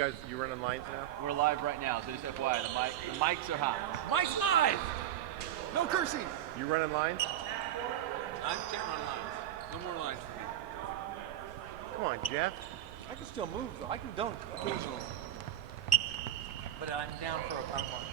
You running lines now? We're live right now, so just FYI, the mics are hot. Mike's live! No cursing! You running lines? I can't run lines. No more lines for me. Come on, Jeff. I can still move, though. I can dunk occasionally. But I'm down for a punt one.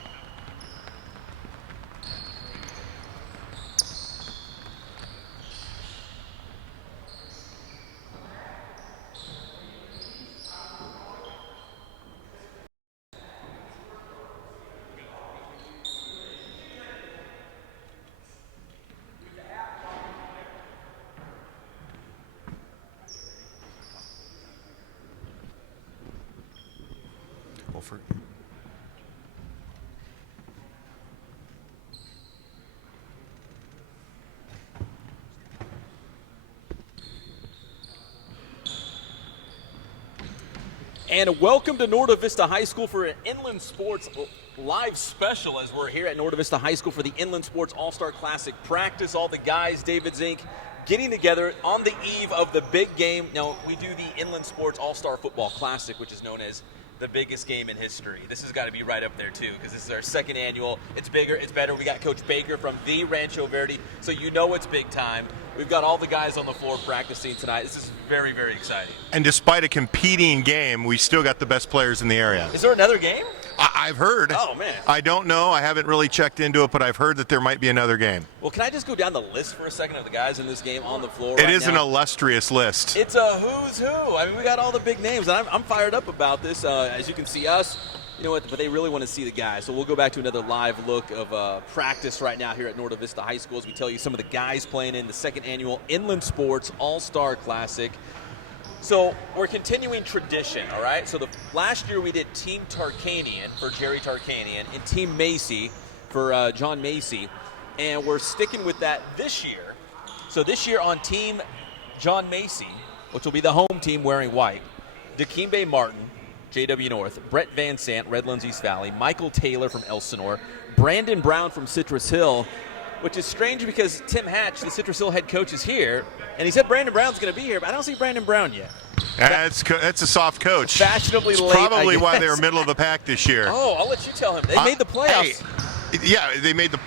And welcome to Norte Vista High School for an Inland Sports live special as we're here at Norte Vista High School for the Inland Sports All-Star Classic practice. All the guys, David Zink, getting together on the eve of the big game. Now, we do the Inland Sports All-Star Football Classic, which is known as the biggest game in history. This has got to be right up there, too, because this is our second annual. It's bigger, it's better. We got Coach Baker from the Rancho Verde, so you know it's big time. We've got all the guys on the floor practicing tonight. This is very, very exciting. And despite a competing game, we still got the best players in the area. Is there another game? I've heard. Oh, man. I don't know. I haven't really checked into it, but I've heard that there might be another game. Well, can I just go down the list for a second of the guys in this game on the floor It is an illustrious list. It's a who's who. I mean, we got all the big names, and I'm fired up about this. As you can see us, you know what, but they really want to see the guys. So we'll go back to another live look of practice right now here at Norte Vista High School as we tell you some of the guys playing in the second annual Inland Sports All-Star Classic. So we're continuing tradition, all right? So last year we did Team Tarkanian for Jerry Tarkanian and Team Macy for John Macy, and we're sticking with that this year. So this year on Team John Macy, which will be the home team wearing white, Dikembe Martin, JW North, Brett Van Sant, Redlands East Valley, Michael Taylor from Elsinore, Brandon Brown from Citrus Hill, which is strange because Tim Hatch, the Citrus Hill head coach, is here, and he said Brandon Brown's going to be here, but I don't see Brandon Brown yet. That's a soft coach. Fashionably it's late, probably why they were middle of the pack this year. Oh, I'll let you tell him. They made the playoffs. Hey, yeah, they made the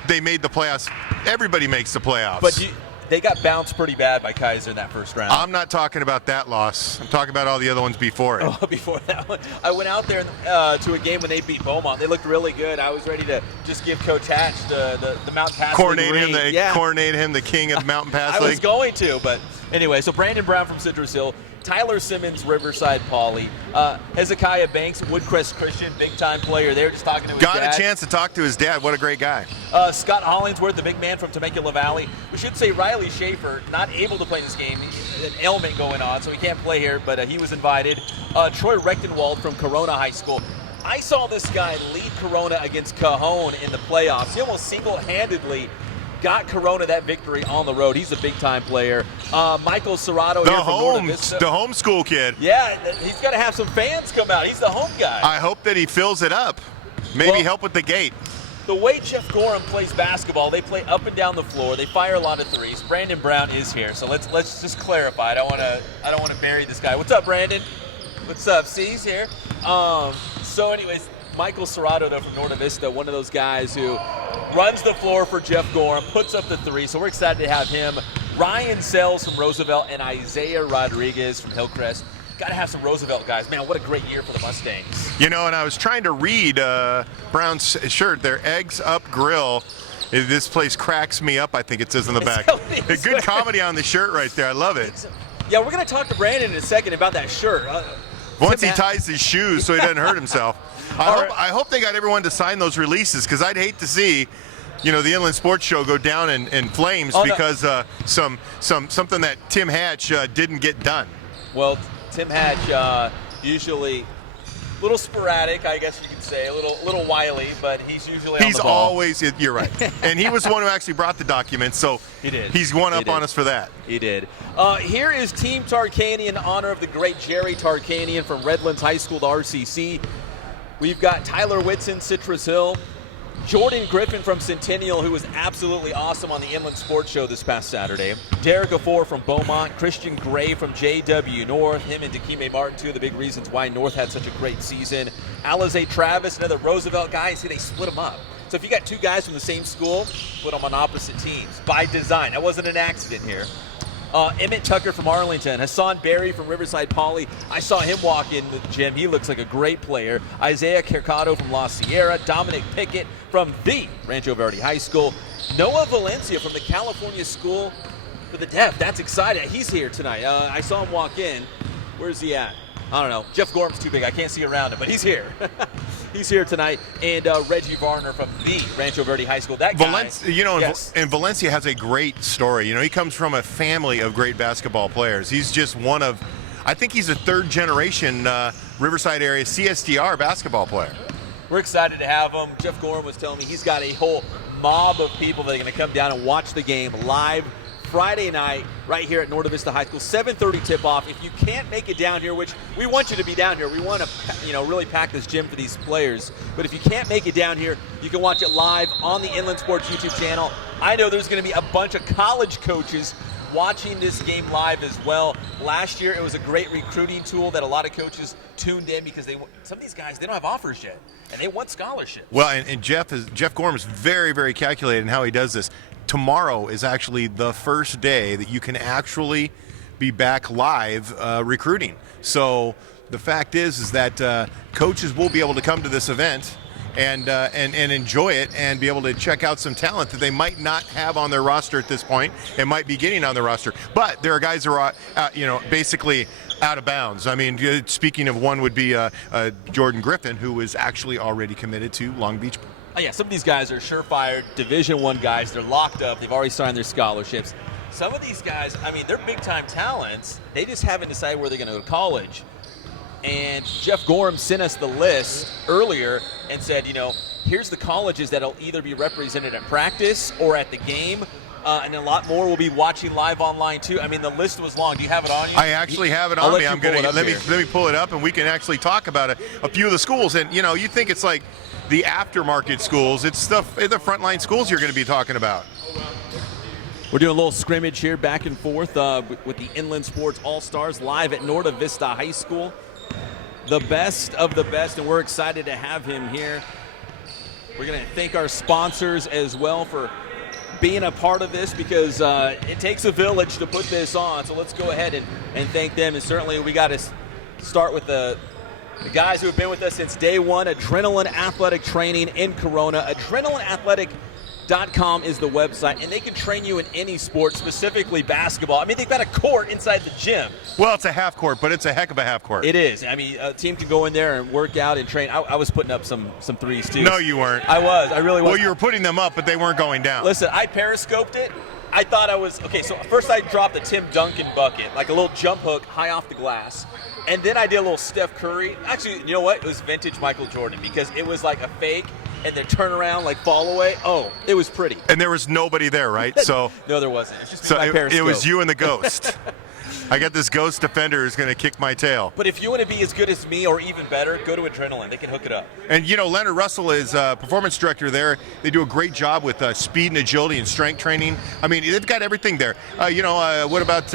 playoffs. Everybody makes the playoffs. But they got bounced pretty bad by Kaiser in that first round. I'm not talking about that loss. I'm talking about all the other ones before it. Oh, before that one. I went out there to a game when they beat Beaumont. They looked really good. I was ready to just give Coach Hatch the Mountain Pass League ring. Coronate him the king of the Mountain Pass League. I was going to, but anyway. So Brandon Brown from Citrus Hill, Tyler Simmons, Riverside Poly, Hezekiah Banks, Woodcrest Christian, big-time player there, just talking to his dad. Got a chance to talk to his dad. What a great guy. Scott Hollingsworth, the big man from Temecula Valley. We should say Riley Schaefer, not able to play this game. An ailment going on, so he can't play here, but he was invited. Troy Rechtenwald from Corona High School. I saw this guy lead Corona against Cajon in the playoffs. He almost single-handedly got Corona that victory on the road. He's a big-time player. Michael Serrato here from Norte Vista. The homeschool kid. Yeah, he's got to have some fans come out. He's the home guy. I hope that he fills it up. Maybe help with the gate. The way Jeff Gorham plays basketball, they play up and down the floor. They fire a lot of threes. Brandon Brown is here, so let's just clarify. I don't want to bury this guy. What's up, Brandon? What's up? C's here. So, anyways, Michael Serrato, though, from Norte Vista, one of those guys who runs the floor for Jeff Gorham, puts up the three, so we're excited to have him. Ryan Sells from Roosevelt and Isaiah Rodriguez from Hillcrest. Got to have some Roosevelt guys. Man, what a great year for the Mustangs. You know, and I was trying to read Brown's shirt, their Eggs Up Grill. This place cracks me up, I think it says in the back. A good comedy on the shirt right there. I love it. Yeah, we're going to talk to Brandon in a second about that shirt. Once he ties his shoes so he doesn't hurt himself. I hope they got everyone to sign those releases, because I'd hate to see, you know, the Inland Sports Show go down in flames because something that Tim Hatch didn't get done. Well, Tim Hatch usually a little sporadic, I guess you could say, a little wily, but he's usually on the ball. Always, you're right. And he was the one who actually brought the documents, so he did. He's one up on us for that. He did. Here is Team Tarkanian in honor of the great Jerry Tarkanian from Redlands High School to RCC. We've got Tyler Whitson, Citrus Hill, Jordan Griffin from Centennial, who was absolutely awesome on the Inland Sports Show this past Saturday. Derek Afor from Beaumont. Christian Gray from JW North. Him and Dikembe Martin, two of the big reasons why North had such a great season. Alize Travis, another Roosevelt guy. See, they split them up. So if you got two guys from the same school, put them on opposite teams by design. That wasn't an accident here. Emmett Tucker from Arlington. Hassan Berry from Riverside Poly. I saw him walk in the gym. He looks like a great player. Isaiah Cercado from La Sierra. Dominic Pickett from the Rancho Verde High School. Noah Valencia from the California School for the Deaf. That's exciting. He's here tonight. I saw him walk in. Where's he at? I don't know. Jeff Gorham's too big. I can't see around him, but he's here. He's here tonight. And Reggie Varner from the Rancho Verde High School. That guy. Yes. And Valencia has a great story. He comes from a family of great basketball players. He's just one of, I think he's a third-generation Riverside area CSTR basketball player. We're excited to have him. Jeff Gorham was telling me he's got a whole mob of people that are going to come down and watch the game live Friday night right here at Norte Vista High School, 7:30 tip-off. If you can't make it down here, which we want you to be down here, we want to really pack this gym for these players. But if you can't make it down here, you can watch it live on the Inland Sports YouTube channel. I know there's going to be a bunch of college coaches watching this game live as well. Last year, it was a great recruiting tool that a lot of coaches tuned in because some of these guys, they don't have offers yet, and they want scholarships. Well, and Jeff Gorham is very, very calculated in how he does this. Tomorrow is actually the first day that you can actually be back live recruiting. So the fact is that coaches will be able to come to this event and enjoy it and be able to check out some talent that they might not have on their roster at this point and might be getting on their roster. But there are guys who are basically out of bounds. I mean, speaking of one would be Jordan Griffin, who is actually already committed to Long Beach. Oh, yeah, some of these guys are surefire Division I guys. They're locked up. They've already signed their scholarships. Some of these guys, I mean, they're big-time talents. They just haven't decided where they're going to go to college. And Jeff Gorham sent us the list earlier and said, here's the colleges that'll either be represented at practice or at the game. And a lot more will be watching live online too. I mean, the list was long. Do you have it on you? I actually have it on me. I'm gonna let me pull it up, and we can actually talk about it. A few of the schools, and you think it's like the aftermarket schools. It's the frontline schools you're going to be talking about. We're doing a little scrimmage here, back and forth with the Inland Sports All-Stars live at Norte Vista High School. The best of the best, and we're excited to have him here. We're going to thank our sponsors as well for being a part of this because it takes a village to put this on. So let's go ahead and thank them. And certainly we got to start with the guys who have been with us since day one, Adrenaline Athletic Training in Corona. AdrenalineAthletic.com is the website, and they can train you in any sport, specifically basketball. I mean, they've got a court inside the gym. Well, it's a half court, but it's a heck of a half court. It is. I mean, a team can go in there and work out and train. I was putting up some threes, too. No, you weren't. I was. I really was. Well, you were putting them up, but they weren't going down. Listen, I periscoped it. I thought I was – okay, so first I dropped the Tim Duncan bucket, like a little jump hook high off the glass. And then I did a little Steph Curry. Actually, you know what? It was vintage Michael Jordan because it was like a fake and then turn around, like fall away. Oh, it was pretty. And there was nobody there, right? So no, there wasn't. It's just so my periscope. It was you and the ghost. I got this ghost defender who's going to kick my tail. But if you want to be as good as me or even better, go to Adrenaline. They can hook it up. And, Leonard Russell is performance director there. They do a great job with speed and agility and strength training. I mean, they've got everything there. What about,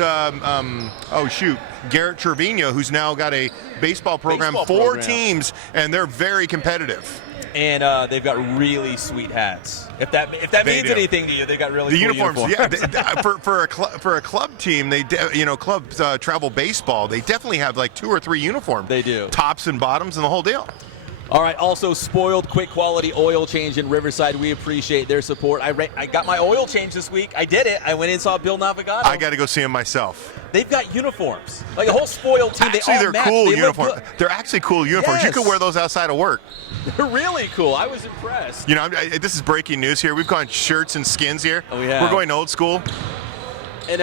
Garrett Trevino, who's now got a baseball program, four teams, and they're very competitive. And they've got really sweet hats. If that means anything to you, they've got really cool uniforms. uniforms. Yeah, for a club team, clubs travel baseball. They definitely have like 2 or 3 uniforms. They do. Tops and bottoms and the whole deal. All right, also Spoiled Quick Quality Oil Change in Riverside. We appreciate their support. I got my oil change this week. I did it. I went in and saw Bill Navigato. I got to go see him myself. They've got uniforms. Like a whole Spoiled team. Actually, they're cool uniforms. They're actually cool uniforms. Yes. You could wear those outside of work. They're really cool. I was impressed. This is breaking news here. We've gone shirts and skins here. Oh, we have. We're going old school. And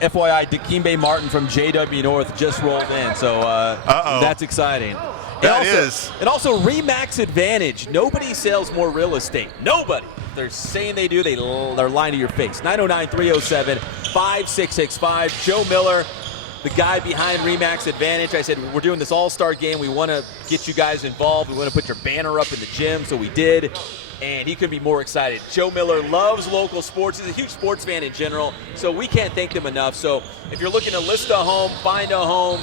FYI, Dikembe Martin from JW North just rolled in. So that's exciting. And also Remax Advantage. Nobody sells more real estate. Nobody. They're saying they do. They're lying to your face. 909-307-5665. Joe Miller, the guy behind Remax Advantage. I said, we're doing this all-star game. We want to get you guys involved. We want to put your banner up in the gym. So we did. and he couldn't be more excited. Joe Miller loves local sports. He's a huge sports fan in general, so we can't thank them enough. So if you're looking to list a home, find a home,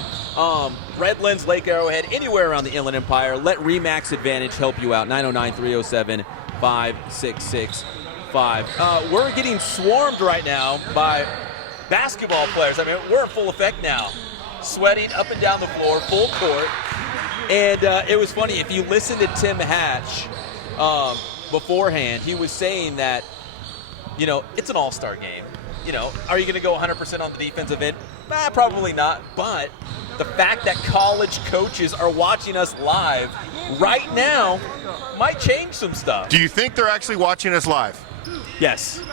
Redlands, Lake Arrowhead, anywhere around the Inland Empire, let RE/MAX Advantage help you out. 909-307-5665. We're getting swarmed right now by basketball players. I mean, we're in full effect now. Sweating up and down the floor, full court. And it was funny, if you listen to Tim Hatch beforehand, he was saying that, it's an all-star game. Are you going to go 100% on the defensive end? Probably not. But the fact that college coaches are watching us live right now might change some stuff. Do you think they're actually watching us live? Yes.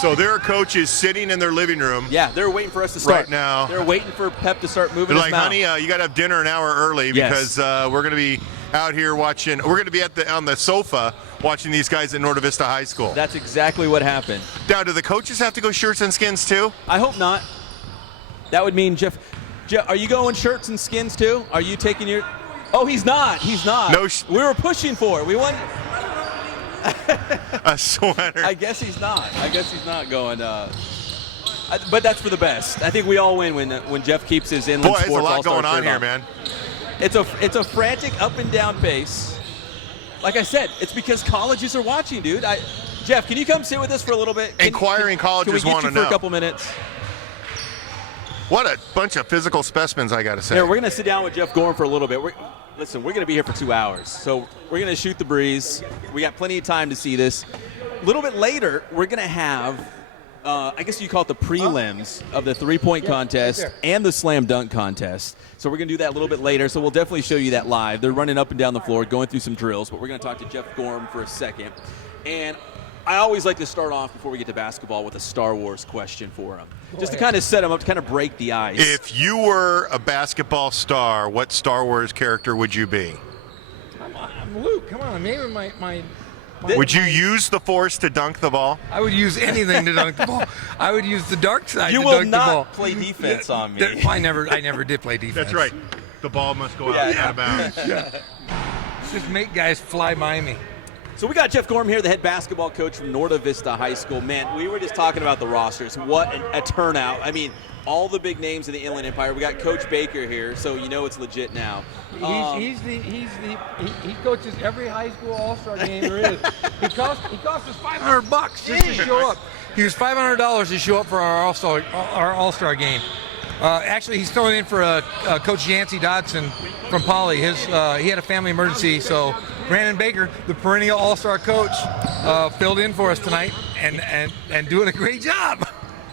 So there are coaches sitting in their living room. Yeah, they're waiting for us to start. Right now. They're waiting for Pep to start moving They're his like, mouth. honey, you got to have dinner an hour early because we're going to be out here watching. We're going to be on the sofa watching these guys at Norte Vista High School. That's exactly what happened. Now, do the coaches have to go shirts and skins too? I hope not. That would mean Jeff, are you going shirts and skins too? Are you taking your? Oh, he's not. He's not. No. We were pushing for it. We won. A sweater. I guess he's not going. But that's for the best. I think we all win when Jeff keeps his inland Boy, sports there's a lot all-star going on shirt here, on. man. It's a frantic up and down pace. Like I said, it's because colleges are watching, dude. Jeff, can you come sit with us for a little bit? Inquiring colleges can we want get to you for know. a couple minutes? What a bunch of physical specimens, I got to say. Here, we're going to sit down with Jeff Gorham for a little bit. Listen, we're going to be here for 2 hours, so we're going to shoot the breeze. We got plenty of time to see this. A little bit later, we're going to have, I guess you call it the prelims of the three-point contest and the slam dunk contest. So we're going to do that a little bit later, so we'll definitely show you that live. They're running up and down the floor, going through some drills, but we're going to talk to Jeff Gorham for a second. And I always like to start off before we get to basketball with a Star Wars question for him, just to kind of set him up, to kind of break the ice. If you were a basketball star, what Star Wars character would you be? I'm Luke. Come on, maybe my Would you use the Force to dunk the ball? I would use anything to dunk the ball. I would use the dark side You to will dunk the ball. not play defense on me. I never did play defense. That's right. The ball must go out of bounds. Just make guys fly by me. So we got Jeff Gorham here, the head basketball coach from Norte Vista High School. Man, we were just talking about the rosters. What a turnout. I mean, all the big names in the Inland Empire. We got Coach Baker here, so you know it's legit now. He coaches every high school all-star game there is. He cost us $500 just to show up. He was $500 to show up for our all-star game. Actually, he's throwing in for Coach Yancey Dodson from Poly. He had a family emergency, so Brandon Baker, the perennial all-star coach, filled in for us tonight and doing a great job.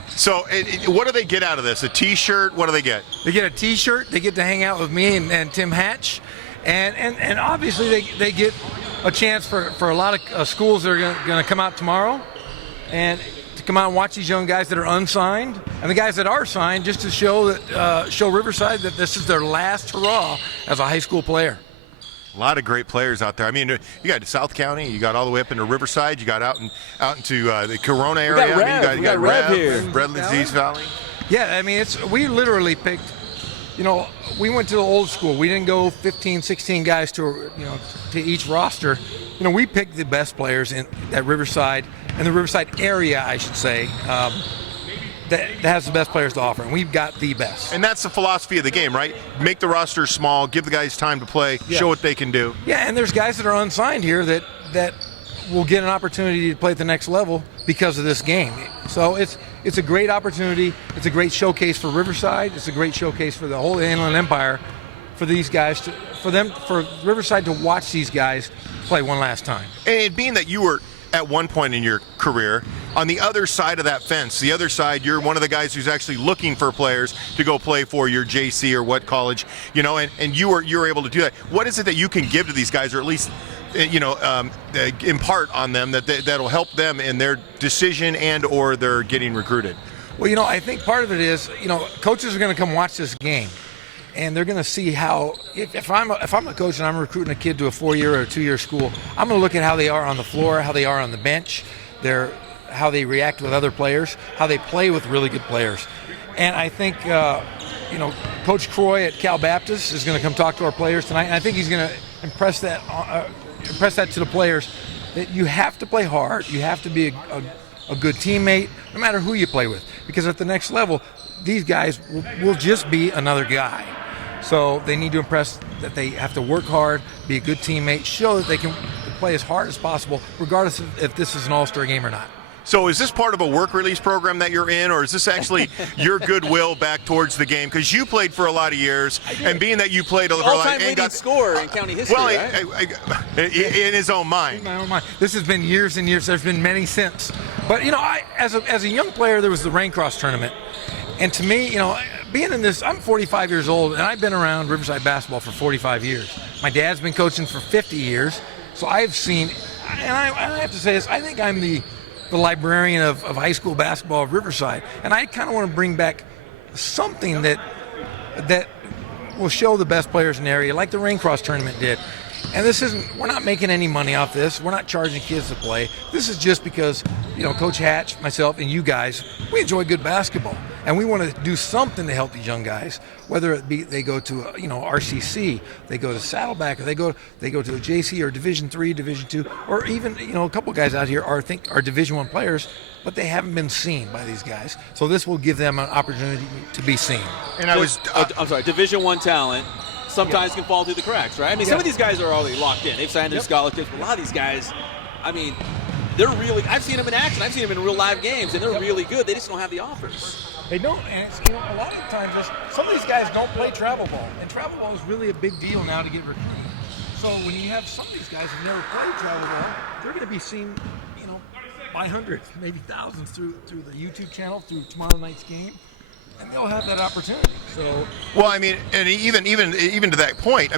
So what do they get out of this? A T-shirt? What do they get? They get a T-shirt. They get to hang out with me and Tim Hatch, and obviously they get a chance for a lot of schools that are going to come out tomorrow, and to come out and watch these young guys that are unsigned and the guys that are signed, just to show Riverside that this is their last hurrah as a high school player. A lot of great players out there. I mean, you got South County, you got all the way up into Riverside, you got out into the Corona area. We got Rev here. Redlands Valley. Yeah, I mean, we literally picked, we went to the old school. We didn't go 15, 16 guys to each roster. We picked the best players in that Riverside and the Riverside area, I should say, that has the best players to offer, and we've got the best. And that's the philosophy of the game, right? Make the roster small, give the guys time to play, show what they can do. Yeah, and there's guys that are unsigned here that will get an opportunity to play at the next level because of this game. So it's a great opportunity. It's a great showcase for Riverside. It's a great showcase for the whole Inland Empire, for these guys for Riverside to watch these guys play one last time. And being that you were at one point in your career on the other side of that fence, the other side, you're one of the guys who's actually looking for players to go play for your JC or what college, and you're able to do that. What is it that you can give to these guys, or at least impart on them that'll help them in their decision and or they're getting recruited? Well, I think part of it is, coaches are going to come watch this game, and they're going to see how, if I'm a coach and I'm recruiting a kid to a 4-year or a 2-year school, I'm going to look at how they are on the floor, how they are on the bench, how they react with other players, how they play with really good players. And I think, Coach Croy at Cal Baptist is going to come talk to our players tonight, and I think he's going to impress that to the players that you have to play hard. You have to be a good teammate, no matter who you play with. Because at the next level, these guys will just be another guy. So they need to impress that they have to work hard, be a good teammate, show that they can play as hard as possible, regardless of if this is an all-star game or not. So is this part of a work release program that you're in, or is this actually your goodwill back towards the game? Because you played for a lot of years, and being that you played for a lot All-time leading scorer in county history, well, right? in his own mind. In my own mind. This has been years and years. There's been many since. But, as a young player, there was the rain cross tournament. And to me, being in this, I'm 45 years old, and I've been around Riverside basketball for 45 years. My dad's been coaching for 50 years. So I've seen, and I have to say this, I think I'm the librarian of high school basketball of Riverside, and I kind of want to bring back something that will show the best players in the area, like the rain cross tournament did. And we're not making any money off this. We're not charging kids to play. This is just because, Coach Hatch, myself, and you guys, we enjoy good basketball. And we want to do something to help these young guys, whether it be they go to, RCC, they go to Saddleback, or they go to a JC or Division III, Division II, or even, a couple guys out here are Division I players, but they haven't been seen by these guys. So this will give them an opportunity to be seen. And I'm sorry, Division I talent sometimes can fall through the cracks, right? I mean, some of these guys are already locked in. They've signed their scholarships, but a lot of these guys, they're really – I've seen them in action. I've seen them in real live games, and they're really good. They just don't have the offers. They don't, and it's, a lot of times some of these guys don't play travel ball, and travel ball is really a big deal now to get recruited. So when you have some of these guys who never played travel ball, they're going to be seen, by hundreds, maybe thousands through the YouTube channel, through tomorrow night's game, and they'll have that opportunity. So, well, and even to that point,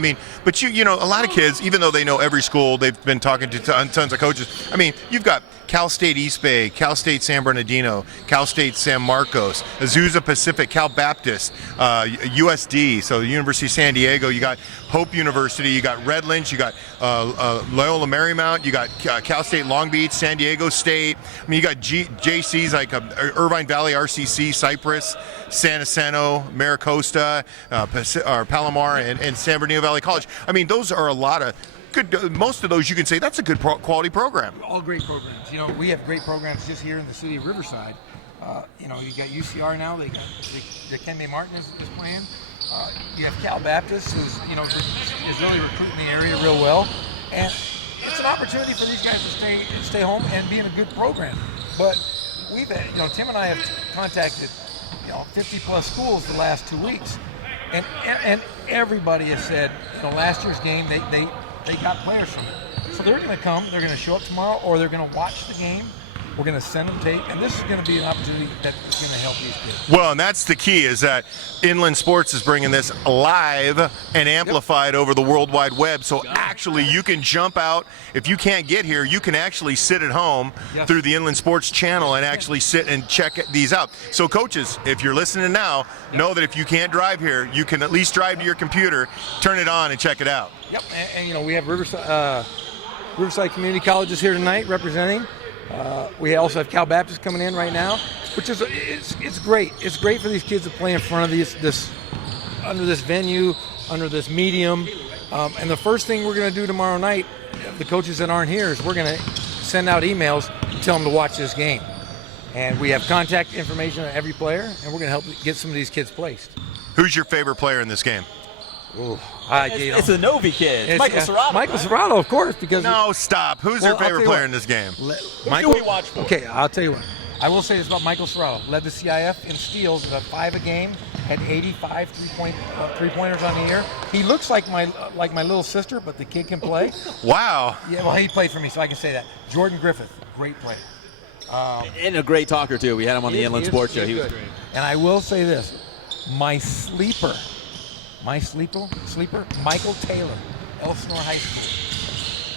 but a lot of kids, even though they know every school, they've been talking to tons of coaches. You've got Cal State East Bay, Cal State San Bernardino, Cal State San Marcos, Azusa Pacific, Cal Baptist, USD, so the University of San Diego. You got Hope University, you got Redlands, you got Loyola Marymount, you got Cal State Long Beach, San Diego State. You got JCs like Irvine Valley, RCC, Cypress, San Jacinto, Maricosta, Palomar, and San Bernardino Valley College. those are a lot of good. Most of those you can say that's a good quality program. All great programs. We have great programs just here in the city of Riverside. You got UCR now. They got Dikembe Martin is playing. You have Cal Baptist, who's is really recruiting the area real well, and it's an opportunity for these guys to stay home and be in a good program. But we've had, Tim and I have contacted 50 plus schools the last 2 weeks, and everybody has said last year's game they got players from it, so they're going to come, they're going to show up tomorrow, or they're going to watch the game. We're going to send them tape, and this is going to be an opportunity that's going to help these kids. Well, and that's the key, is that Inland Sports is bringing this live and amplified over the World Wide Web. So actually, you can jump out. If you can't get here, you can actually sit at home through the Inland Sports channel and actually sit and check these out. So coaches, if you're listening now, know that if you can't drive here, you can at least drive to your computer, turn it on, and check it out. Yep, and we have Riverside Community College is here tonight representing. We also have Cal Baptist coming in right now, which is it's great. It's great for these kids to play in front of this under this venue, under this medium. And the first thing we're going to do tomorrow night, the coaches that aren't here, is we're going to send out emails and tell them to watch this game. And we have contact information on every player, and we're going to help get some of these kids placed. Who's your favorite player in this game? Ooh, it's the Novi kid. It's Michael Serrato. Michael Serrato, of course, because no, stop. Who's your favorite player in this game? Who do we watch for? Okay, I'll tell you what. I will say this about Michael Serrato. Led the CIF in steals at 5 a game. Had 85 three-pointers on the year. He looks like my little sister, but the kid can play. Wow. Yeah, well, he played for me, so I can say that. Jordan Griffith, great player. And a great talker too. We had him on the Inland Sports Show. He was great. And I will say this: my sleeper, Michael Taylor, Elsinore High School.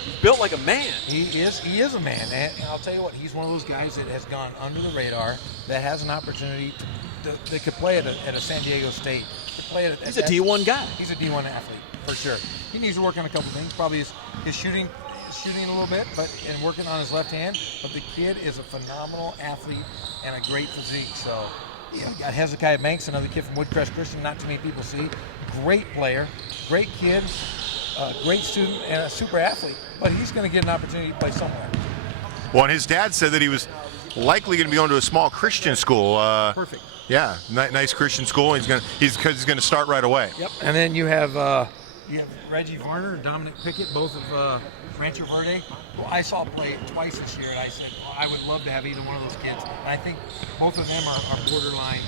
He's built like a man. He is a man. And I'll tell you what, he's one of those guys that has gone under the radar, that has an opportunity that could play at a San Diego State. He's a D1 guy. He's a D1 athlete, for sure. He needs to work on a couple things. Probably his shooting a little bit, and working on his left hand. But the kid is a phenomenal athlete and a great physique. So, you got Hezekiah Banks, another kid from Woodcrest Christian, not too many people see. Great player, great kid. a great student and a super athlete, but he's going to get an opportunity to play somewhere. Well, and his dad said that he was likely going to be going to a small Christian school. Perfect. Yeah, nice Christian school. He's going to start right away. Yep. And then you have Reggie Varner and Dominic Pickett, both of Rancho Verde. Well, I saw play twice this year, and I said, well, I would love to have either one of those kids. And I think both of them are borderline.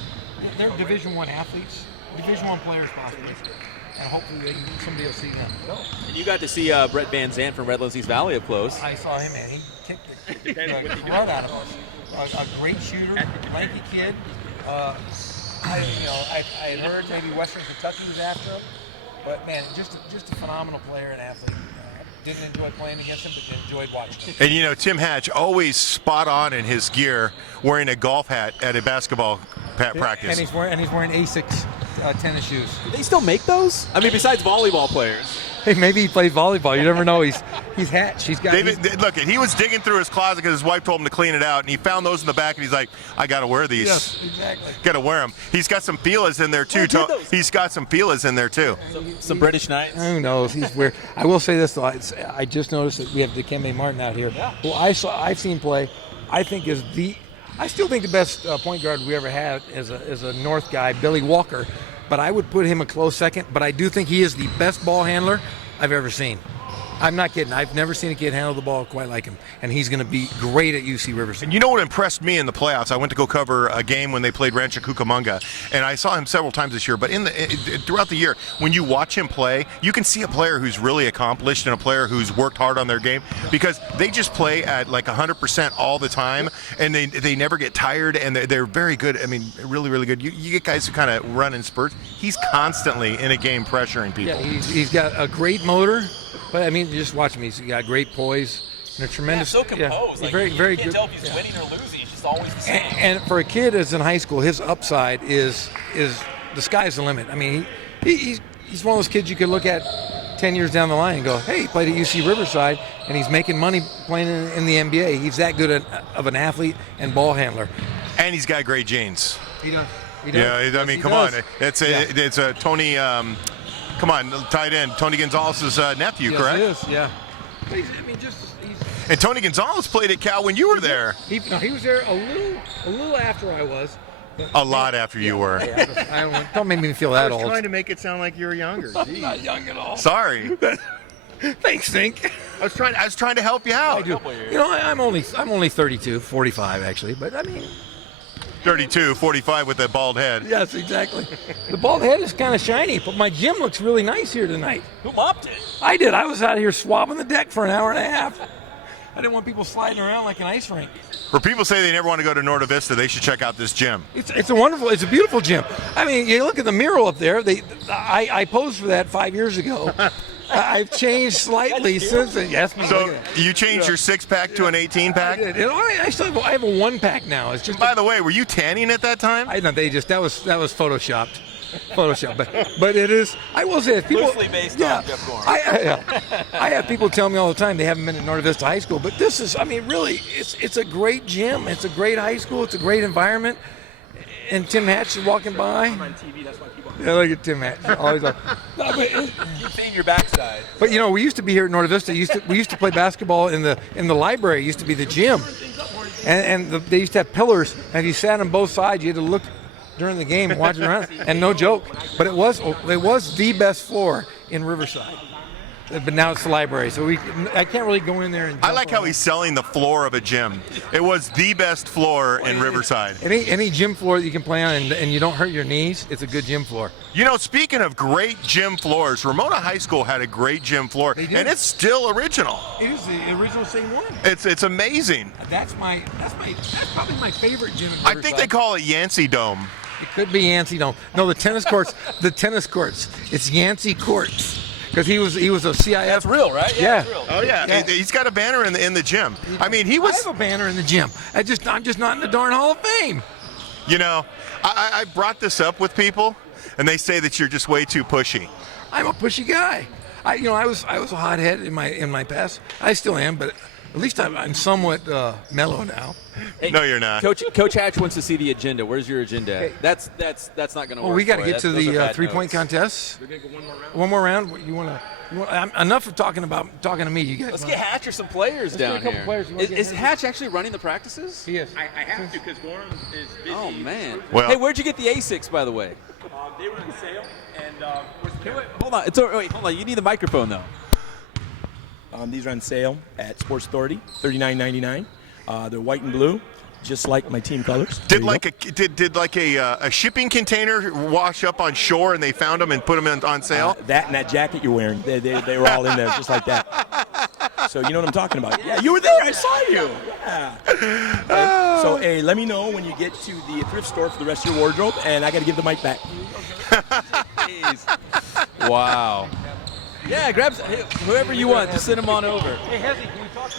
They're Division I athletes, Division I players possibly. And hopefully somebody will see them. And you got to see Brett Van Zandt from Redlands East Valley up close. I saw him, and he kicked the crud out of us. A great shooter, lanky kid. I had heard maybe Western Kentucky was after him, but man, just a phenomenal player and athlete. Didn't enjoy playing against him, but enjoyed watching him. And Tim Hatch always spot on in his gear, wearing a golf hat at a basketball practice. And he's wearing Asics tennis shoes. Do they still make those? I mean, besides volleyball players. Hey, maybe he plays volleyball. You never know. He's Hatch. Look, he was digging through his closet because his wife told him to clean it out, and he found those in the back, and he's like, I got to wear these. Yes, exactly. Got to wear them. He's got some feelers in there, too. He's got some feelers in there, too. Some British Knights. Who knows? He's weird. I will say this, though. I just noticed that we have Dikembe Martin out here, who I've seen play, I think I still think the best point guard we ever had is a North guy, Billy Walker, but I would put him a close second, but I do think he is the best ball handler I've ever seen. I'm not kidding. I've never seen a kid handle the ball quite like him, and he's going to be great at UC Riverside. And you know what impressed me in the playoffs? I went to go cover a game when they played Rancho Cucamonga, and I saw him several times this year. But throughout the year, when you watch him play, you can see a player who's really accomplished and a player who's worked hard on their game, because they just play at like 100% all the time, and they never get tired, and they're very good. I mean, really, really good. You get guys who kind of run in spurts. He's constantly in a game pressuring people. Yeah, he's got a great motor. But I mean, just watch him. He's got great poise and a tremendous. So composed. Like, very you can't good. tell if he's winning or losing. He's just always the same. And for a kid that's in high school, his upside is the sky's the limit. I mean, he's one of those kids you could look at 10 years down the line and go, hey, he played at UC Riverside and he's making money playing in the NBA. He's that good of an athlete and ball handler. And he's got great genes. He does. Yeah, I mean, come on. It's a Tony. Come on, tight end, Tony Gonzalez's nephew, yes, correct? It is, yeah. He's And Tony Gonzalez played at Cal when you were there. He was there a little after I was. A lot after you were. Don't make me feel that old. I was trying to make it sound like you were younger. I'm not young at all. Sorry. Thanks, Zink. I was trying to help you out. I do. I'm only 32, 45 actually, but I mean. 32, 45 with that bald head. Yes, exactly. The bald head is kind of shiny, but my gym looks really nice here tonight. Who mopped it? I did. I was out here swabbing the deck for an hour and a half. I didn't want people sliding around like an ice rink. For people say they never want to go to Norte Vista, they should check out this gym. It's a beautiful gym. I mean, you look at the mural up there. I posed for that 5 years ago. I've changed slightly since then. Yes, so you changed your 6-pack to an 18-pack? I have a 1-pack now. It's just. By the way, were you tanning at that time? I know that was photoshopped. But it is. I will say, people loosely based on Jeff Gorham. I have people tell me all the time they haven't been at Norte Vista High School, but this is. I mean, really, it's a great gym. It's a great high school. It's a great environment. And Tim Hatch is walking by. I'm on TV, that's why people. Yeah, look at Tim Hatch. Always like. Keep seeing your backside. But we used to be here at Norte Vista. We used to play basketball in the library. It used to be the gym, and they used to have pillars. And if you sat on both sides, you had to look during the game, watching around. And no joke, but it was the best floor in Riverside. But now it's the library, so I can't really go in there and. I like how he's selling the floor of a gym. It was the best floor in Riverside. Any gym floor that you can play on and you don't hurt your knees, it's a good gym floor. Speaking of great gym floors, Ramona High School had a great gym floor, and it's still original. It is the original same one. It's amazing. That's probably my favorite gym. I think they call it Yancey Dome. It could be Yancey Dome. No, the tennis courts. It's Yancey Courts. Because he was a CIF. That's real, right? Yeah. That's real. Oh yeah. He's got a banner in the gym. I mean, he was. I have a banner in the gym. I'm just not in the darn Hall of Fame. I brought this up with people, and they say that you're just way too pushy. I'm a pushy guy. I was a hothead in my past. I still am, but At least I'm somewhat mellow now. Hey, No, you're not. Coach Hatch wants to see the agenda. Where's your agenda? Okay. That's not going to work. Well, we got to for you. get to Those are the bad 3-point notes. contest. We're gonna go one more round. One more round. You want to? Enough of talking to me. You guys. Let's get Hatch or some players get a down couple here. players. You wanna get Is him? Hatch actually running the practices? He is. I have to because Gorham is busy. Oh man. Well- Hey, where'd you get the Asics, by the way? They run sale and Wait, hold on. Wait, hold on. You need the microphone though. These are on sale at Sports Authority, $39.99. They're white and blue, just like my team colors. There Did you a shipping container wash up on shore and they found them and put them on go. sale? That and that jacket you're wearing, they were all in there, just like that. So you know what I'm talking about. Yeah, you were there. I saw you. Yeah. Okay. So, hey, let me know when you get to the thrift store for the rest of your wardrobe, and I got to give the mic back. Jeez. Wow. Yeah, grab whoever you want. Just send him on over. Hey, Hezzy, can you talk to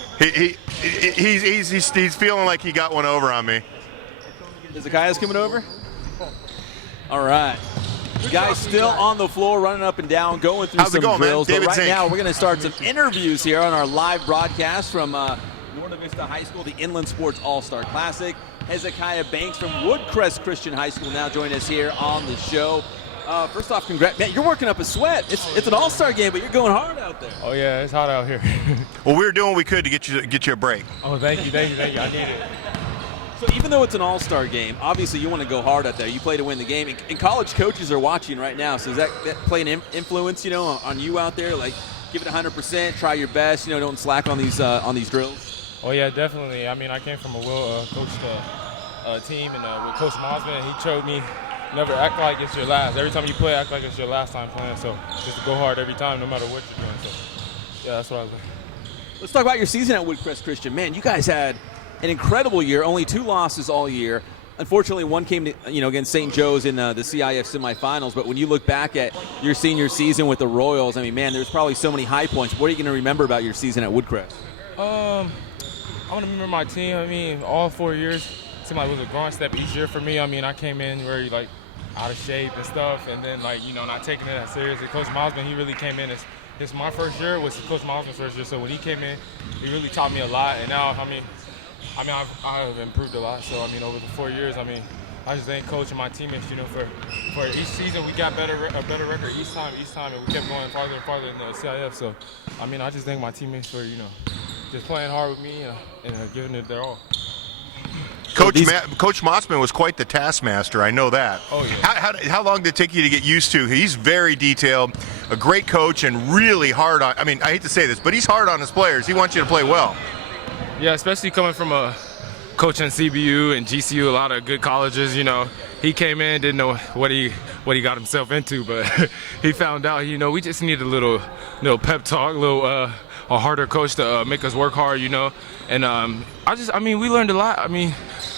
me? He's feeling like he got one over on me. Hezekiah's coming over? All right. Guys still on the floor, running up and down, going through How's it some going, man? drills. David But right Zink. now, we're going to start some interviews here on our live broadcast from Norte Vista High School, the Inland Sports All-Star Classic. Hezekiah Banks from Woodcrest Christian High School now joining us here on the show. First off, congrats. Man, you're working up a sweat. It's an all-star game, but you're going hard out there. Oh yeah, it's hot out here. Well, we were doing what we could to get you a break. Oh, thank you. I need it. So even though it's an all-star game, obviously you want to go hard out there. You play to win the game. And college coaches are watching right now. So does that play an influence, on you out there? Like, give it 100%, try your best, don't slack on these drills? Oh yeah, definitely. I mean, I came from a well-coached team, and with Coach Mosman, he showed me never act like it's your last. Every time you play, act like it's your last time playing. So just go hard every time, no matter what you're doing. So yeah, that's what I was. Let's talk about your season at Woodcrest Christian. Man, you guys had an incredible year. Only 2 losses all year. Unfortunately, one came to, against St. Joe's in the CIF semifinals. But when you look back at your senior season with the Royals, I mean, man, there's probably so many high points. What are you going to remember about your season at Woodcrest? I'm gonna remember my team. I mean, all 4 years seemed like it was a growing step each year for me. I mean, I came in very out of shape and stuff, and then not taking it as seriously. Coach Mosman, he really came in as my first year was Coach Mosman's first year. So when he came in, he really taught me a lot. And now, I've improved a lot. So over the 4 years, I just thank Coach and my teammates, for each season we got a better record each time, and we kept going farther and farther in the CIF. So I just thank my teammates for just playing hard with me and giving it their all. Coach Mossman was quite the taskmaster. I know that. Oh, yeah. How long did it take you to get used to? He's very detailed, a great coach, and really hard on. I hate to say this, but he's hard on his players. He wants you to play well. Yeah, especially coming from a coach in CBU and GCU, a lot of good colleges. He came in, didn't know what he got himself into, but he found out. We just need a little pep talk, a harder coach to make us work hard. And we learned a lot.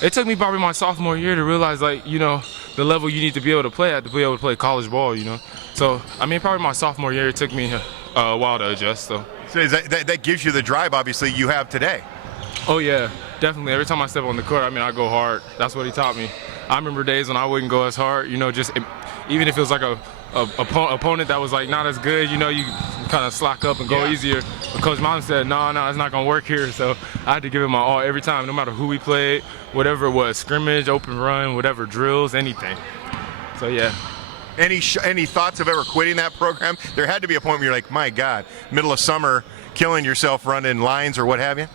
It took me probably my sophomore year to realize, the level you need to be able to play at to be able to play college ball, So, probably my sophomore year, it took me a while to adjust. So that gives you the drive, obviously, you have today. Oh, yeah, definitely. Every time I step on the court, I go hard. That's what he taught me. I remember days when I wouldn't go as hard, just even if it was like a opponent that was not as good, you kind of slack up and go easier. But Coach Mountain said, no, it's not going to work here. So I had to give it my all every time, no matter who we played, whatever it was, scrimmage, open run, whatever, drills, anything. So, yeah. Any thoughts of ever quitting that program? There had to be a point where you're like, my God, middle of summer, killing yourself running lines or what have you?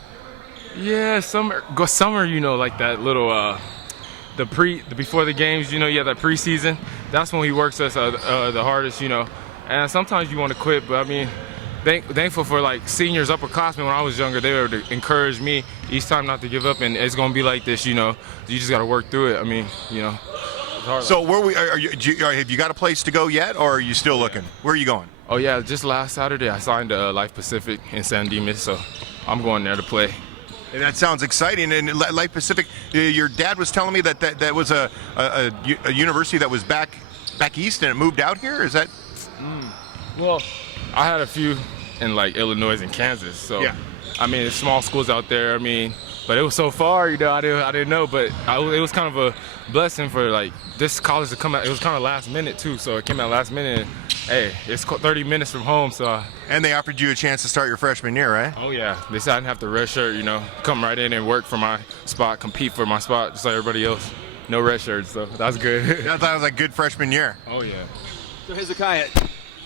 Yeah, summer, like that little before the games, you have that preseason. That's when he works us the hardest, And sometimes you want to quit, but thankful for seniors, upperclassmen. When I was younger, they were to encourage me each time not to give up, and it's gonna be like this, You just got to work through it. It's hard. So have you got a place to go yet, or are you still looking? Where are you going? Oh yeah, just last Saturday I signed Life Pacific in San Dimas, so I'm going there to play. And that sounds exciting. And Life Pacific, your dad was telling me that was a university that was back east and it moved out here. Is that? Well, I had a few in Illinois and Kansas, so yeah. There's small schools out there. But it was so far, I didn't know. But it was kind of a blessing for this college to come out. It was kind of last minute too, so it came out last minute. hey, it's 30 minutes from home, so. And they offered you a chance to start your freshman year, right? Oh yeah, they said I didn't have to redshirt, come right in and work for my spot, compete for my spot, just like everybody else. No red shirts, so that's good. Yeah, I thought it was a good freshman year. Oh yeah. So Hezekiah,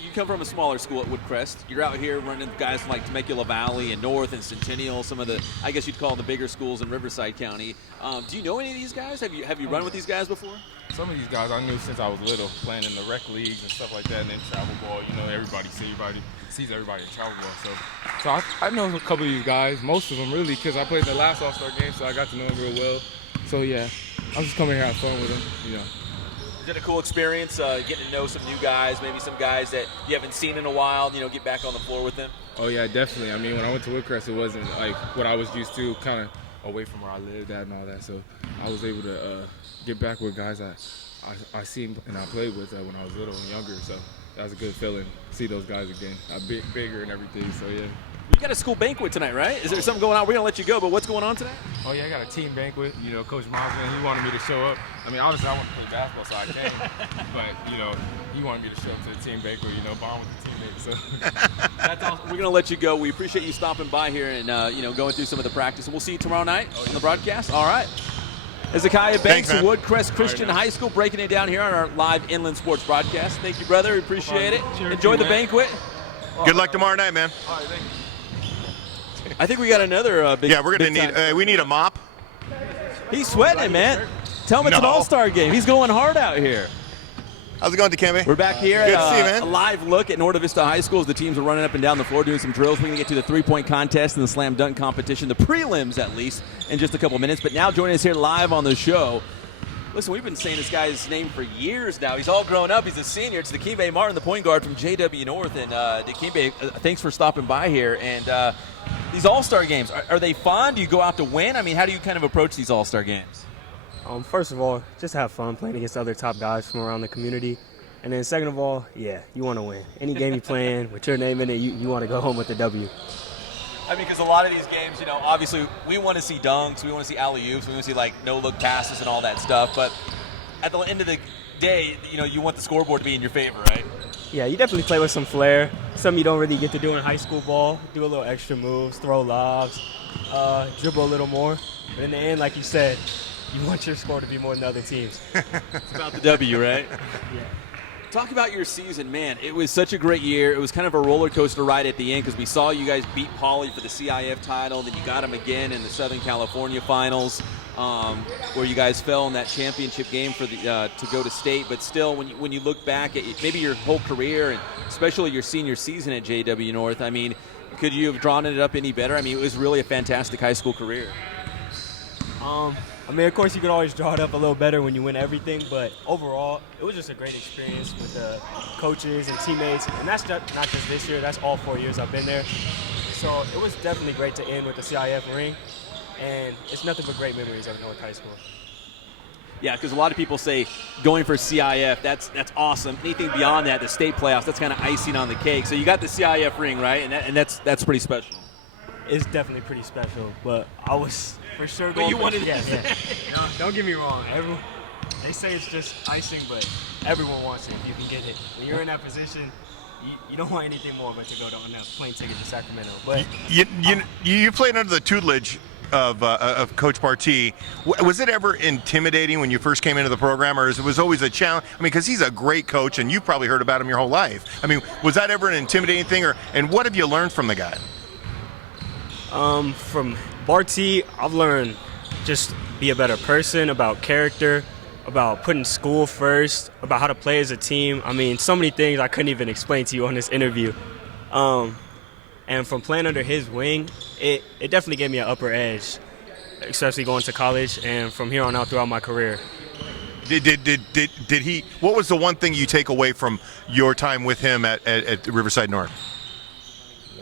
you come from a smaller school at Woodcrest. You're out here running guys like Temecula Valley and North and Centennial, some of the, I guess you'd call them the bigger schools in Riverside County. Do you know any of these guys? Have you run with these guys before? Some of these guys I knew since I was little, playing in the rec leagues and stuff like that, and then travel ball. Everybody sees everybody in travel ball. So I know a couple of these guys, most of them really, because I played the last All-Star game, so I got to know them real well. So yeah, I'm just coming here to have fun with them. Is it a cool experience getting to know some new guys, maybe some guys that you haven't seen in a while, get back on the floor with them? Oh yeah, definitely. I mean, when I went to Woodcrest, it wasn't like what I was used to, kind of away from where I lived at and all that. So I was able to get back with guys I seen and I played with when I was little and younger. So that was a good feeling, see those guys again, bigger and everything. So yeah. You got a school banquet tonight, right? Is there something going on? We're going to let you go, but what's going on tonight? Oh, yeah, I got a team banquet. Coach Miles, he wanted me to show up. I mean, obviously, I want to play basketball, so I came. But, he wanted me to show up to the team banquet, bond with the teammates. So. That's awesome. We're going to let you go. We appreciate you stopping by here and, going through some of the practice. And we'll see you tomorrow night on the broadcast. All right. Hezekiah Banks of Woodcrest Christian High School breaking it down here on our live Inland Sports broadcast. Thank you, brother. We appreciate it. Enjoy the banquet. Good luck tomorrow night, man. All right, thank you. I think we got another big. Yeah, we're gonna need. We need a mop. He's sweating it, man. Tell him it's an all-star game. He's going hard out here. How's it going, Dikembe? We're back here Good at to see you, man. a live look at Norte Vista High School as the teams are running up and down the floor doing some drills. We're going to get to the three-point contest and the slam dunk competition, the prelims at least, in just a couple minutes. But now joining us here live on the show. Listen, we've been saying this guy's name for years now. He's all grown up. He's a senior. It's Dikembe Martin, the point guard from JW North. And Dikembe, thanks for stopping by here. And these all-star games, are they fun? Do you go out to win? I mean, how do you kind of approach these all-star games? First of all, just have fun playing against other top guys from around the community. And then second of all, yeah, you want to win. Any game you're playing with your name in it, you want to go home with the W. I mean, because a lot of these games, obviously we want to see dunks, we want to see alley-oops, we want to see, no-look passes and all that stuff. But at the end of the day, you want the scoreboard to be in your favor, right? Yeah, you definitely play with some flair. Something you don't really get to do in high school ball. Do a little extra moves, throw lobs, dribble a little more. But in the end, like you said, you want your score to be more than the other teams. It's about the W, right? Yeah. Talk about your season, man. It was such a great year. It was kind of a roller coaster ride at the end because we saw you guys beat Poly for the CIF title. Then you got them again in the Southern California finals, where you guys fell in that championship game for the to go to state. But still, when you look back at maybe your whole career and especially your senior season at JW North, I mean, could you have drawn it up any better? I mean, it was really a fantastic high school career. Of course, you could always draw it up a little better when you win everything, but overall, it was just a great experience with the coaches and teammates, and that's not just this year, that's all 4 years I've been there. So it was definitely great to end with the CIF ring, and it's nothing but great memories of North High School. Yeah, because a lot of people say going for CIF, that's awesome. Anything beyond that, the state playoffs, that's kind of icing on the cake. So you got the CIF ring, right? And that's pretty special. It's definitely pretty special, but I was for sure going. But you wanted, yes. No, don't get me wrong. They say it's just icing, but everyone wants it if you can get it. When you're in that position, you don't want anything more but to go on that plane ticket to Sacramento. But you played under the tutelage of Coach Barty. Was it ever intimidating when you first came into the program, or was it always a challenge? I mean, because he's a great coach, and you've probably heard about him your whole life. I mean, was that ever an intimidating thing, and what have you learned from the guy? From Barty, I've learned just be a better person, about character, about putting school first, about how to play as a team. I mean, so many things I couldn't even explain to you on this interview. And from playing under his wing, it definitely gave me an upper edge, especially going to college and from here on out throughout my career. Did he? What was the one thing you take away from your time with him at Riverside North?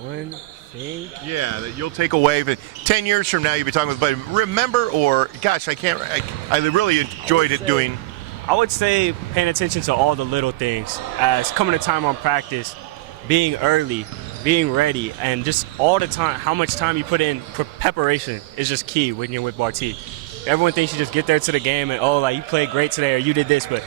One thing? Yeah, that you'll take away. 10 years from now, you'll be talking with, but remember, or gosh, I really enjoyed it doing. I would say paying attention to all the little things, as coming to time on practice, being early, being ready, and just all the time, how much time you put in preparation is just key when you're with Barty. Everyone thinks you just get there to the game and, you played great today or you did this, but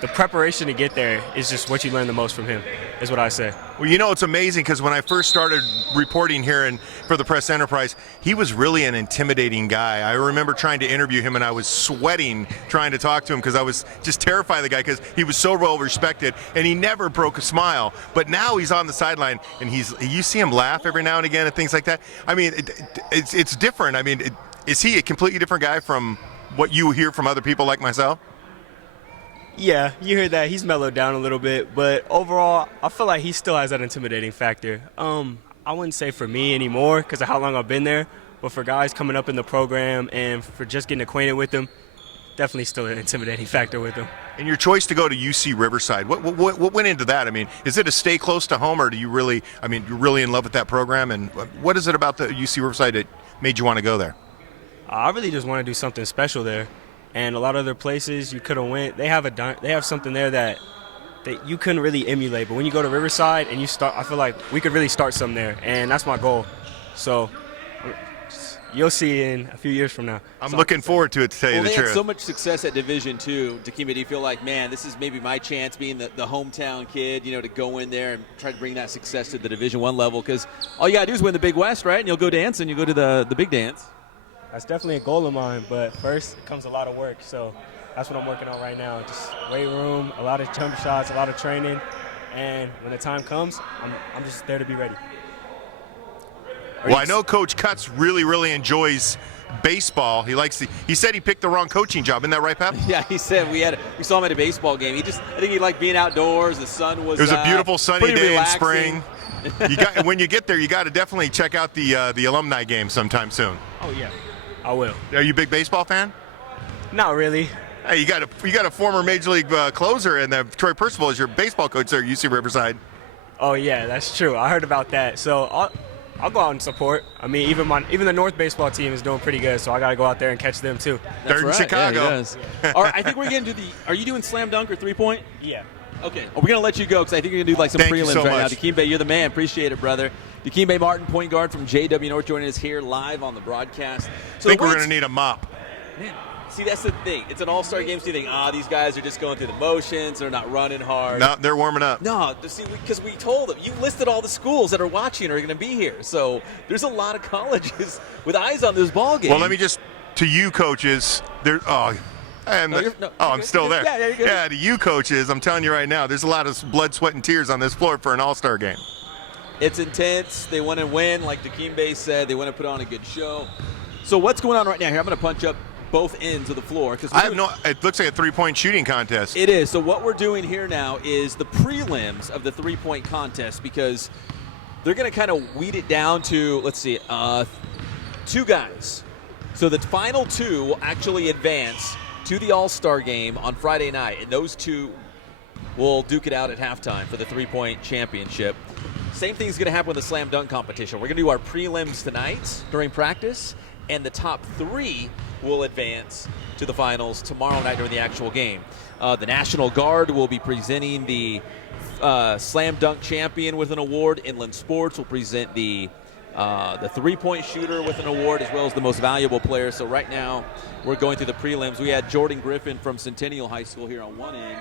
the preparation to get there is just what you learn the most from him, is what I say. Well, you know, it's amazing because when I first started reporting here for the Press Enterprise, he was really an intimidating guy. I remember trying to interview him, and I was sweating trying to talk to him because I was just terrified of the guy because he was so well respected, and he never broke a smile. But now he's on the sideline, and you see him laugh every now and again and things like that. I mean, it's different. I mean, is he a completely different guy from what you hear from other people like myself? Yeah, you hear that. He's mellowed down a little bit, but overall, I feel like he still has that intimidating factor. I wouldn't say for me anymore because of how long I've been there, but for guys coming up in the program and for just getting acquainted with him, definitely still an intimidating factor with him. And your choice to go to UC Riverside, what went into that? I mean, is it to stay close to home, or do you really, I mean, you're really in love with that program? And what is it about the UC Riverside that made you want to go there? I really just want to do something special there. And a lot of other places you could have went, they have something there that you couldn't really emulate. But when you go to Riverside and you start, I feel like we could really start something there, and that's my goal. So you'll see in a few years from now. I'm looking forward to it, to tell you the truth. truth. They had so much success at Division II. Dikembe, do you feel like, man, this is maybe my chance, being the hometown kid, you know, to go in there and try to bring that success to the Division I level? Because all you got to do is win the Big West, right? And you'll go dance, and you go to the big dance. That's definitely a goal of mine, but first comes a lot of work. So that's what I'm working on right now. Just weight room, a lot of jump shots, a lot of training. And when the time comes, I'm just there to be ready. Well, I know Coach Cutts really, really enjoys baseball. He said he picked the wrong coaching job. Isn't that right, Pep? Yeah, he said we saw him at a baseball game. I think he liked being outdoors. The sun was. It was a beautiful sunny day relaxing. in spring. When you get there, you got to definitely check out the alumni game sometime soon. Oh yeah, I will. Are you a big baseball fan? Not really. Hey, you got a former Major League closer, and Troy Percival is your baseball coach there at UC Riverside. Oh yeah, that's true. I heard about that. So I'll go out and support. I mean, even the North baseball team is doing pretty good, so I got to go out there and catch them too. That's They're right. in Chicago. Yeah, he does. All right, I think we're getting to are you doing slam dunk or 3-point? Yeah. Okay, we're going to let you go because I think you're going to do like some Thank prelims you so right much. now. Dikembe, you're the man. Appreciate it, brother. Dikembe Martin, point guard from JW North, joining us here live on the broadcast. So I think we're going to need a mop. Man, see, that's the thing. It's an all-star game, so you think, these guys are just going through the motions. They're not running hard. No, they're warming up. No, see, because we told them. You listed all the schools that are watching are going to be here. So there's a lot of colleges with eyes on this ball game. Well, let me just, to you coaches, I'm still there. Yeah, you're good. Yeah, to you coaches, I'm telling you right now, there's a lot of blood, sweat, and tears on this floor for an all-star game. It's intense. They want to win, like Dikembe said. They want to put on a good show. So what's going on right now here? I'm going to punch up both ends of the floor. It looks like a three-point shooting contest. It is. So what we're doing here now is the prelims of the three-point contest, because they're going to kind of weed it down to, let's see, 2 guys. So the final 2 will actually advance to the All-Star game on Friday night, and those 2 will duke it out at halftime for the three-point championship. Same thing is going to happen with the slam dunk competition. We're going to do our prelims tonight during practice, and the top 3 will advance to the finals tomorrow night during the actual game. The National Guard will be presenting the slam dunk champion with an award. Inland Sports will present the three-point shooter with an award, as well as the most valuable player. So right now, we're going through the prelims. We had Jordan Griffin from Centennial High School here on one end.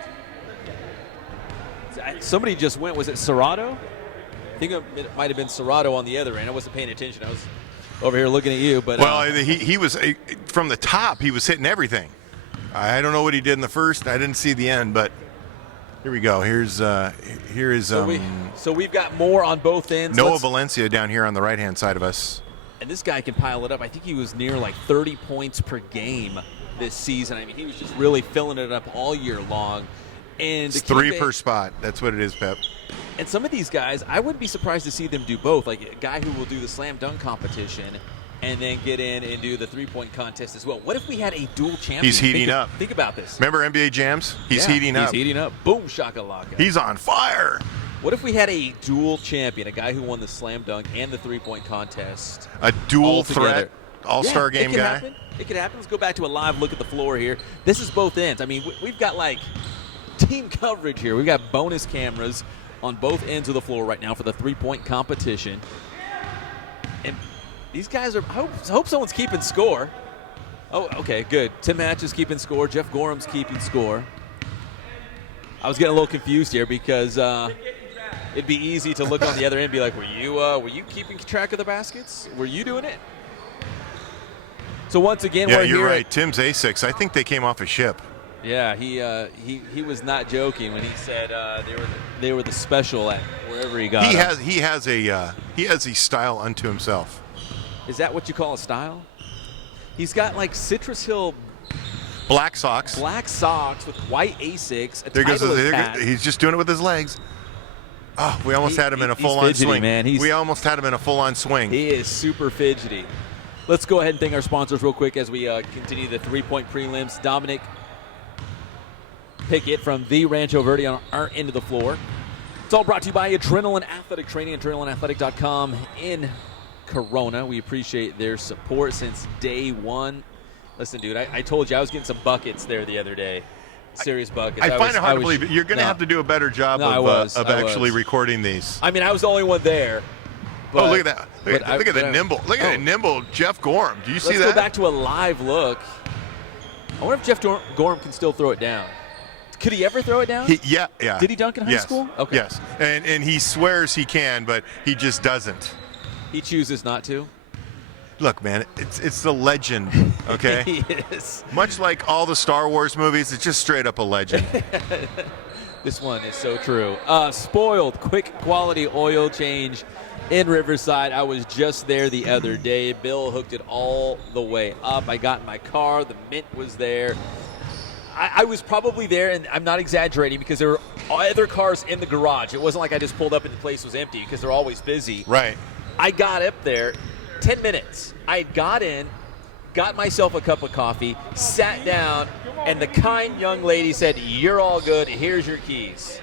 Somebody just went, was it Serrato? I think it might have been Serrato on the other end. I wasn't paying attention. I was over here looking at you. But he was from the top. He was hitting everything. I don't know what he did in the first. I didn't see the end, but here we go. Here is. So we've got more on both ends. Noah Valencia down here on the right-hand side of us. And this guy can pile it up. I think he was near like 30 points per game this season. I mean, he was just really filling it up all year long. And it's 3 per spot. That's what it is, Pep. And some of these guys, I wouldn't be surprised to see them do both. Like a guy who will do the slam dunk competition and then get in and do the three-point contest as well. What if we had a dual champion? He's heating up. Think about this. Remember NBA Jams? He's heating up. He's heating up. Boom, shakalaka. He's on fire. What if we had a dual champion, a guy who won the slam dunk and the three-point contest? A dual threat all-star game guy? Happen. It could happen. Let's go back to a live look at the floor here. This is both ends. I mean, we've got like team coverage here. We've got bonus cameras on both ends of the floor right now for the three-point competition. And these guys are, I hope someone's keeping score. Oh, okay, good. Tim Hatch is keeping score. Jeff Gorham's keeping score. I was getting a little confused here because it'd be easy to look on the other end and be like, were you keeping track of the baskets? Were you doing it? So once again, yeah, we're you're here right. Tim's A6. I think they came off a ship. Yeah, he was not joking when he said they were the special at wherever he got. He has a style unto himself. Is that what you call a style? He's got like Citrus Hill black socks with white Asics. There goes he's just doing it with his legs. Oh, we almost had him in a full-on swing. Man. We almost had him in a full-on swing. He is super fidgety. Let's go ahead and thank our sponsors real quick as we continue the three-point prelims. Dominic Pickett from the Rancho Verde on our end of the floor. It's all brought to you by Adrenaline Athletic Training, adrenalineathletic.com in Corona. We appreciate their support since day one. Listen, dude, I told you I was getting some buckets there the other day. Serious buckets. I find it hard to believe it. You're going to have to do a better job of actually recording these. I mean, I was the only one there. But, look at that. Look at the nimble. Look at the nimble Jeff Gorham. Do you see that? Let's go back to a live look. I wonder if Jeff Gorham can still throw it down. Could he ever throw it down? Yeah. Did he dunk in high school? Okay. Yes. And he swears he can, but he just doesn't. He chooses not to. Look, man, it's the legend, okay? He is. Much like all the Star Wars movies, it's just straight up a legend. This one is so true. Spoiled, quick quality oil change in Riverside. I was just there the other day. Bill hooked it all the way up. I got in my car. The mint was there. I was probably there, and I'm not exaggerating, because there were other cars in the garage. It wasn't like I just pulled up and the place was empty, because they're always busy. Right. I got up there, 10 minutes. I got in, got myself a cup of coffee, sat down, and the kind young lady said, "You're all good. Here's your keys."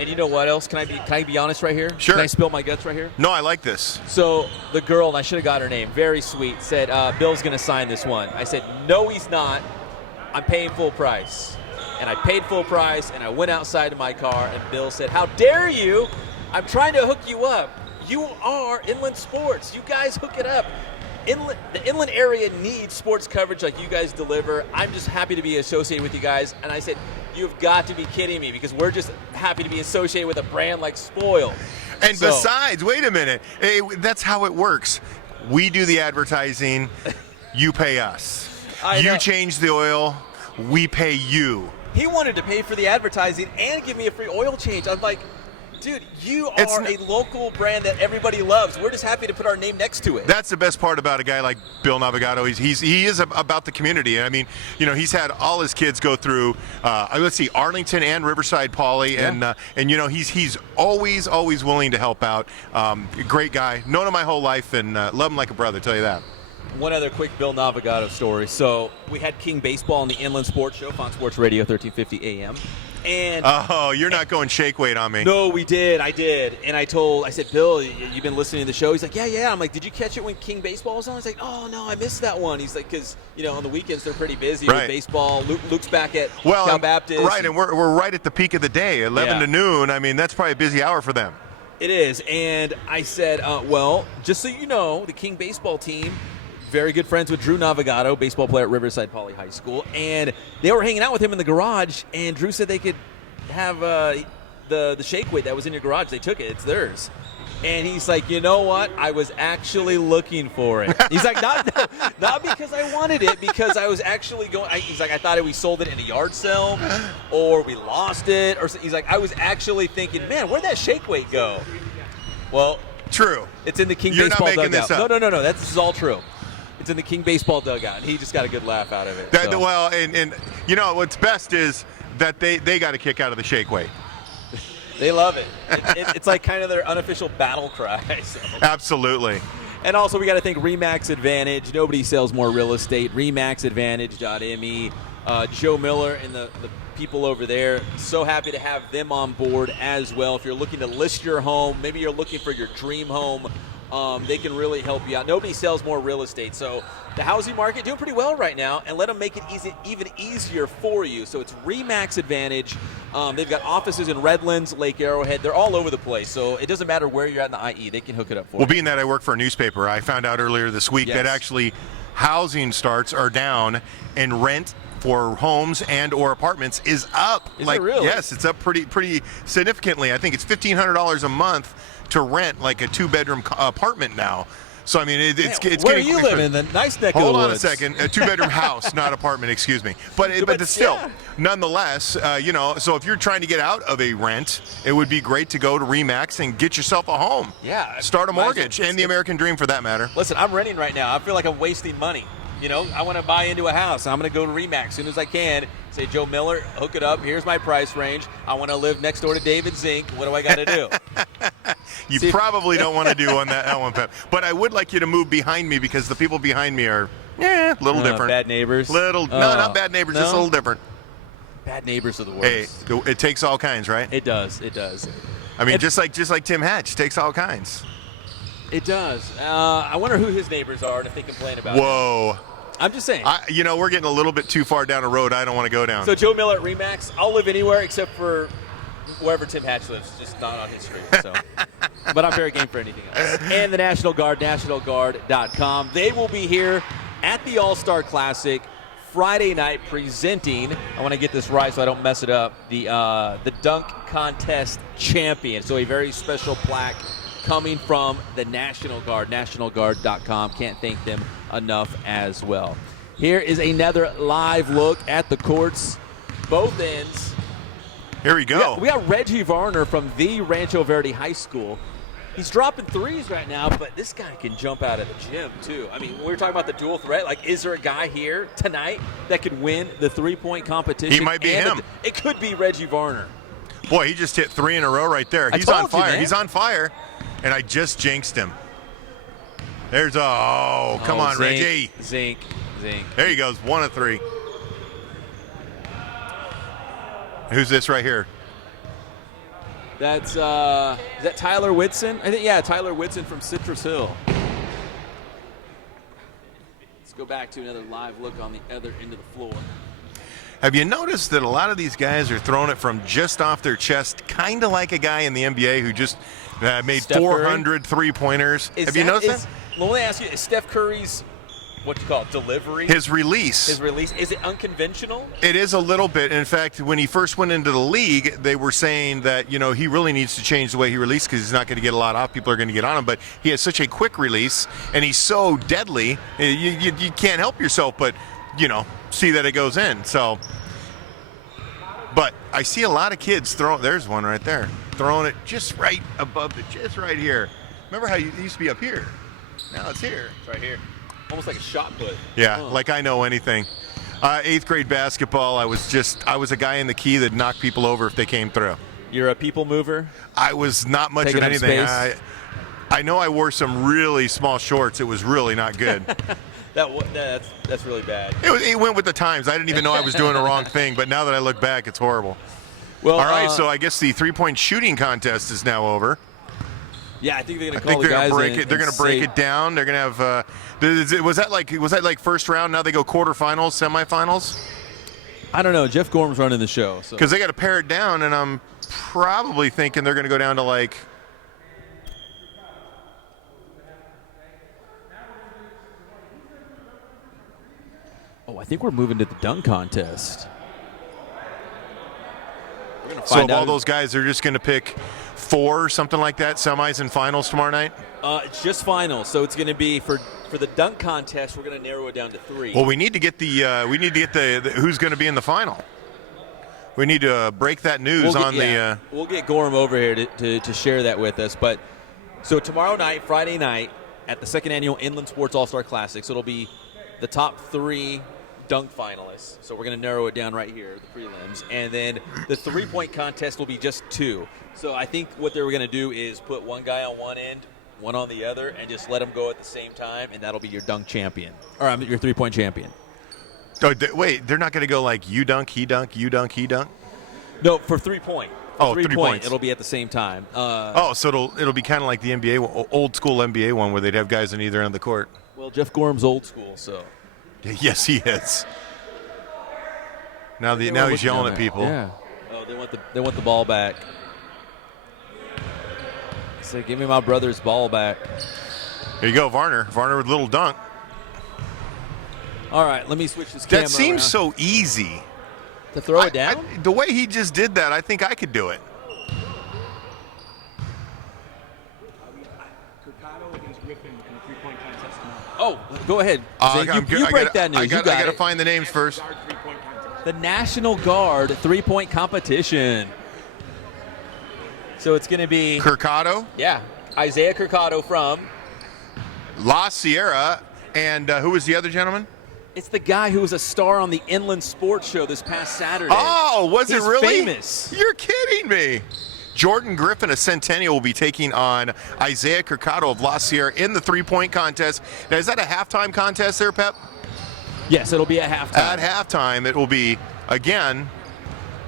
And you know what else? Can I be honest right here? Sure. Can I spill my guts right here? No, I like this. So the girl, and I should have got her name, very sweet, said, "Bill's going to sign this one." I said, "No, he's not. I'm paying full price." And I paid full price, and I went outside to my car, and Bill said, "How dare you? I'm trying to hook you up. You are Inland Sports. You guys hook it up. The inland area needs sports coverage like you guys deliver. I'm just happy to be associated with you guys." And I said, "You've got to be kidding me, because we're just happy to be associated with a brand like Spoil." And besides, wait a minute. That's how it works. We do the advertising. You pay us. You change the oil. We pay you. He wanted to pay for the advertising and give me a free oil change. I'm like, dude, you are a local brand that everybody loves. We're just happy to put our name next to it. That's the best part about a guy like Bill Navigato. He is about the community. I mean, he's had all his kids go through, Arlington and Riverside Poly, yeah. and he's always willing to help out. Great guy. Known him my whole life, and love him like a brother. Tell you that. One other quick Bill Navigato story. So we had King Baseball on the Inland Sports Show, Fox Sports Radio, 1350 AM. And you're not going shake weight on me. No, we did. I did. And I said, "Bill, you've been listening to the show?" He's like, yeah. I'm like, "Did you catch it when King Baseball was on?" He's like, "Oh, no, I missed that one." He's like, because, on the weekends they're pretty busy with baseball. Luke's back at Cal Baptist. Right, and we're right at the peak of the day, 11 to noon. I mean, that's probably a busy hour for them. It is. And I said, well, just so you know, the King Baseball team, very good friends with Drew Navigato, baseball player at Riverside Poly High School, and they were hanging out with him in the garage, and Drew said they could have the shake weight that was in your garage. They took it. It's theirs. And he's like, "You know what? I was actually looking for it." He's like, not because I wanted it, because I was actually going. He's like, "I thought we sold it in a yard sale, or we lost it." Or he's like, "I was actually thinking, man, where'd that shake weight go?" Well, true. It's in the King You're Baseball not making dugout. this up. No. This is all true. It's in the King Baseball dugout, and he just got a good laugh out of it. Well, and what's best is that they got a kick out of the shake weight. They love it. It's like kind of their unofficial battle cry. So. Absolutely. And also, we got to thank Remax Advantage. Nobody sells more real estate. RemaxAdvantage.me. Joe Miller and the people over there, so happy to have them on board as well. If you're looking to list your home, maybe you're looking for your dream home, they can really help you out. Nobody sells more real estate. So the housing market doing pretty well right now, and let them make it even easier for you. So it's Remax Advantage. They've got offices in Redlands, Lake Arrowhead. They're all over the place. So it doesn't matter where you're at in the IE. They can hook it up for you. Well, being that I work for a newspaper, I found out earlier this week that actually housing starts are down and rent for homes and or apartments is up. Is it really? Yes, it's up pretty significantly. I think it's $1,500 a month to rent like a 2-bedroom apartment now. So I mean, it's Where getting are you living? In the nice neck of the Hold on a woods. second. A 2-bedroom house, not apartment. Excuse me. But still, yeah. nonetheless, so if you're trying to get out of a rent, it would be great to go to Remax and get yourself a home. Yeah. Start a Might as well- mortgage and the American dream for that matter. Listen, I'm renting right now. I feel like I'm wasting money. I want to buy into a house. I'm going to go to Remax as soon as I can. Say, Joe Miller, hook it up. Here's my price range. I want to live next door to David Zink. What do I got to do? You probably don't want to do on that one, Pep. But I would like you to move behind me because the people behind me are a little different. Bad neighbors? No, not bad neighbors. No? Just a little different. Bad neighbors are the Hey, worst. it takes all kinds, right? It does. It does. I mean, just like Tim Hatch takes all kinds. It does. I wonder who his neighbors are and if they complain about it. Whoa. I'm just saying. We're getting a little bit too far down a road I don't want to go down. So Joe Miller at Remax, I'll live anywhere except for wherever Tim Hatch lives, just not on his street. So. But I'm very game for anything else. And the National Guard, nationalguard.com. They will be here at the All-Star Classic Friday night presenting, I want to get this right so I don't mess it up, the dunk contest champion. So a very special plaque coming from the National Guard, nationalguard.com. Can't thank them enough as well. Here is another live look at the courts, both ends. Here we go. We got Reggie Varner from the Rancho Verde High School. He's dropping threes right now, but this guy can jump out of the gym, too. I mean, we were talking about the dual threat. Like, is there a guy here tonight that could win the three-point competition? He might be him. It could be Reggie Varner. Boy, he just hit 3 in a row right there. He's on fire. He's on fire. And I just jinxed him. There's come on, Zink, Reggie. Zink. There he goes, 1 of 3. Who's this right here? That's, is that Tyler Whitson? I think, yeah, Tyler Whitson from Citrus Hill. Let's go back to another live look on the other end of the floor. Have you noticed that a lot of these guys are throwing it from just off their chest, kind of like a guy in the NBA who just made Steph 400 three-pointers? Have you noticed that? Let me ask you, is Steph Curry's, what you call it, delivery? His release. Is it unconventional? It is a little bit. In fact, when he first went into the league, they were saying that, he really needs to change the way he released because he's not going to get a lot off. People are going to get on him. But he has such a quick release, and he's so deadly, you can't help yourself but, see that it goes in. So, but I see a lot of kids there's one right there, throwing it just right above just right here. Remember how it used to be up here? Now it's here. It's right here. Almost like a shot put. Yeah, like I know anything. 8th grade basketball, I was a guy in the key that knocked people over if they came through. You're a people mover? I was not much Taking of up anything. space? I know I wore some really small shorts. It was really not good. That's really bad. It went with the times. I didn't even know I was doing the wrong thing, but now that I look back, it's horrible. Well, all right, so I guess the three-point shooting contest is now over. Yeah, I think they're going to I call think the guys in. They're going to break it down. They're going to have. Was that like first round? Now they go quarterfinals, semifinals. I don't know. Jeff Gorham's running the show. Because they got to pare it down, and I'm probably thinking they're going to go down to like. I think we're moving to the dunk contest. So of all those guys, they're just going to pick 4, something like that, semis and finals tomorrow night? It's just finals, so it's going to be for the dunk contest. We're going to narrow it down to 3. Well, we need to get the who's going to be in the final. We need to break that news We'll get Gorham over here to share that with us. But so tomorrow night, Friday night, at the 2nd annual Inland Sports All-Star Classic, so it'll be the top 3 dunk finalists. So we're going to narrow it down right here, the prelims. And then the three-point contest will be just 2. So I think what they were going to do is put one guy on one end, one on the other, and just let them go at the same time, and that'll be your dunk champion. Or your three-point champion. Oh, wait, they're not going to go like you dunk, he dunk, you dunk, he dunk? No, for 3-point. Oh, 3 points. It'll be at the same time. So it'll be kind of like the NBA, old school NBA one where they'd have guys on either end of the court. Well, Jeff Gorham's old school, so. Yes, he is. Now he's yelling at people. Yeah. Oh, they want the ball back. So give me my brother's ball back. Here you go, Varner. Varner with a little dunk. All right, let me switch this camera That seems around. so easy. To throw it down? The way he just did that, I think I could do it. Oh, go ahead. Zay, you break that news. I You got got to it. find the names first. The National Guard three-point competition. So it's going to be Curcado, Isaiah Curcado from. La Sierra, and who was the other gentleman? It's the guy who was a star on the Inland Sports Show this past Saturday. Oh, was He's it really? famous. You're kidding me. Jordan Griffin of Centennial will be taking on Isaiah Curcado of La Sierra in the three-point contest. Now, is that a halftime contest there, Pep? Yes, it'll be at halftime. At halftime, it will be, again,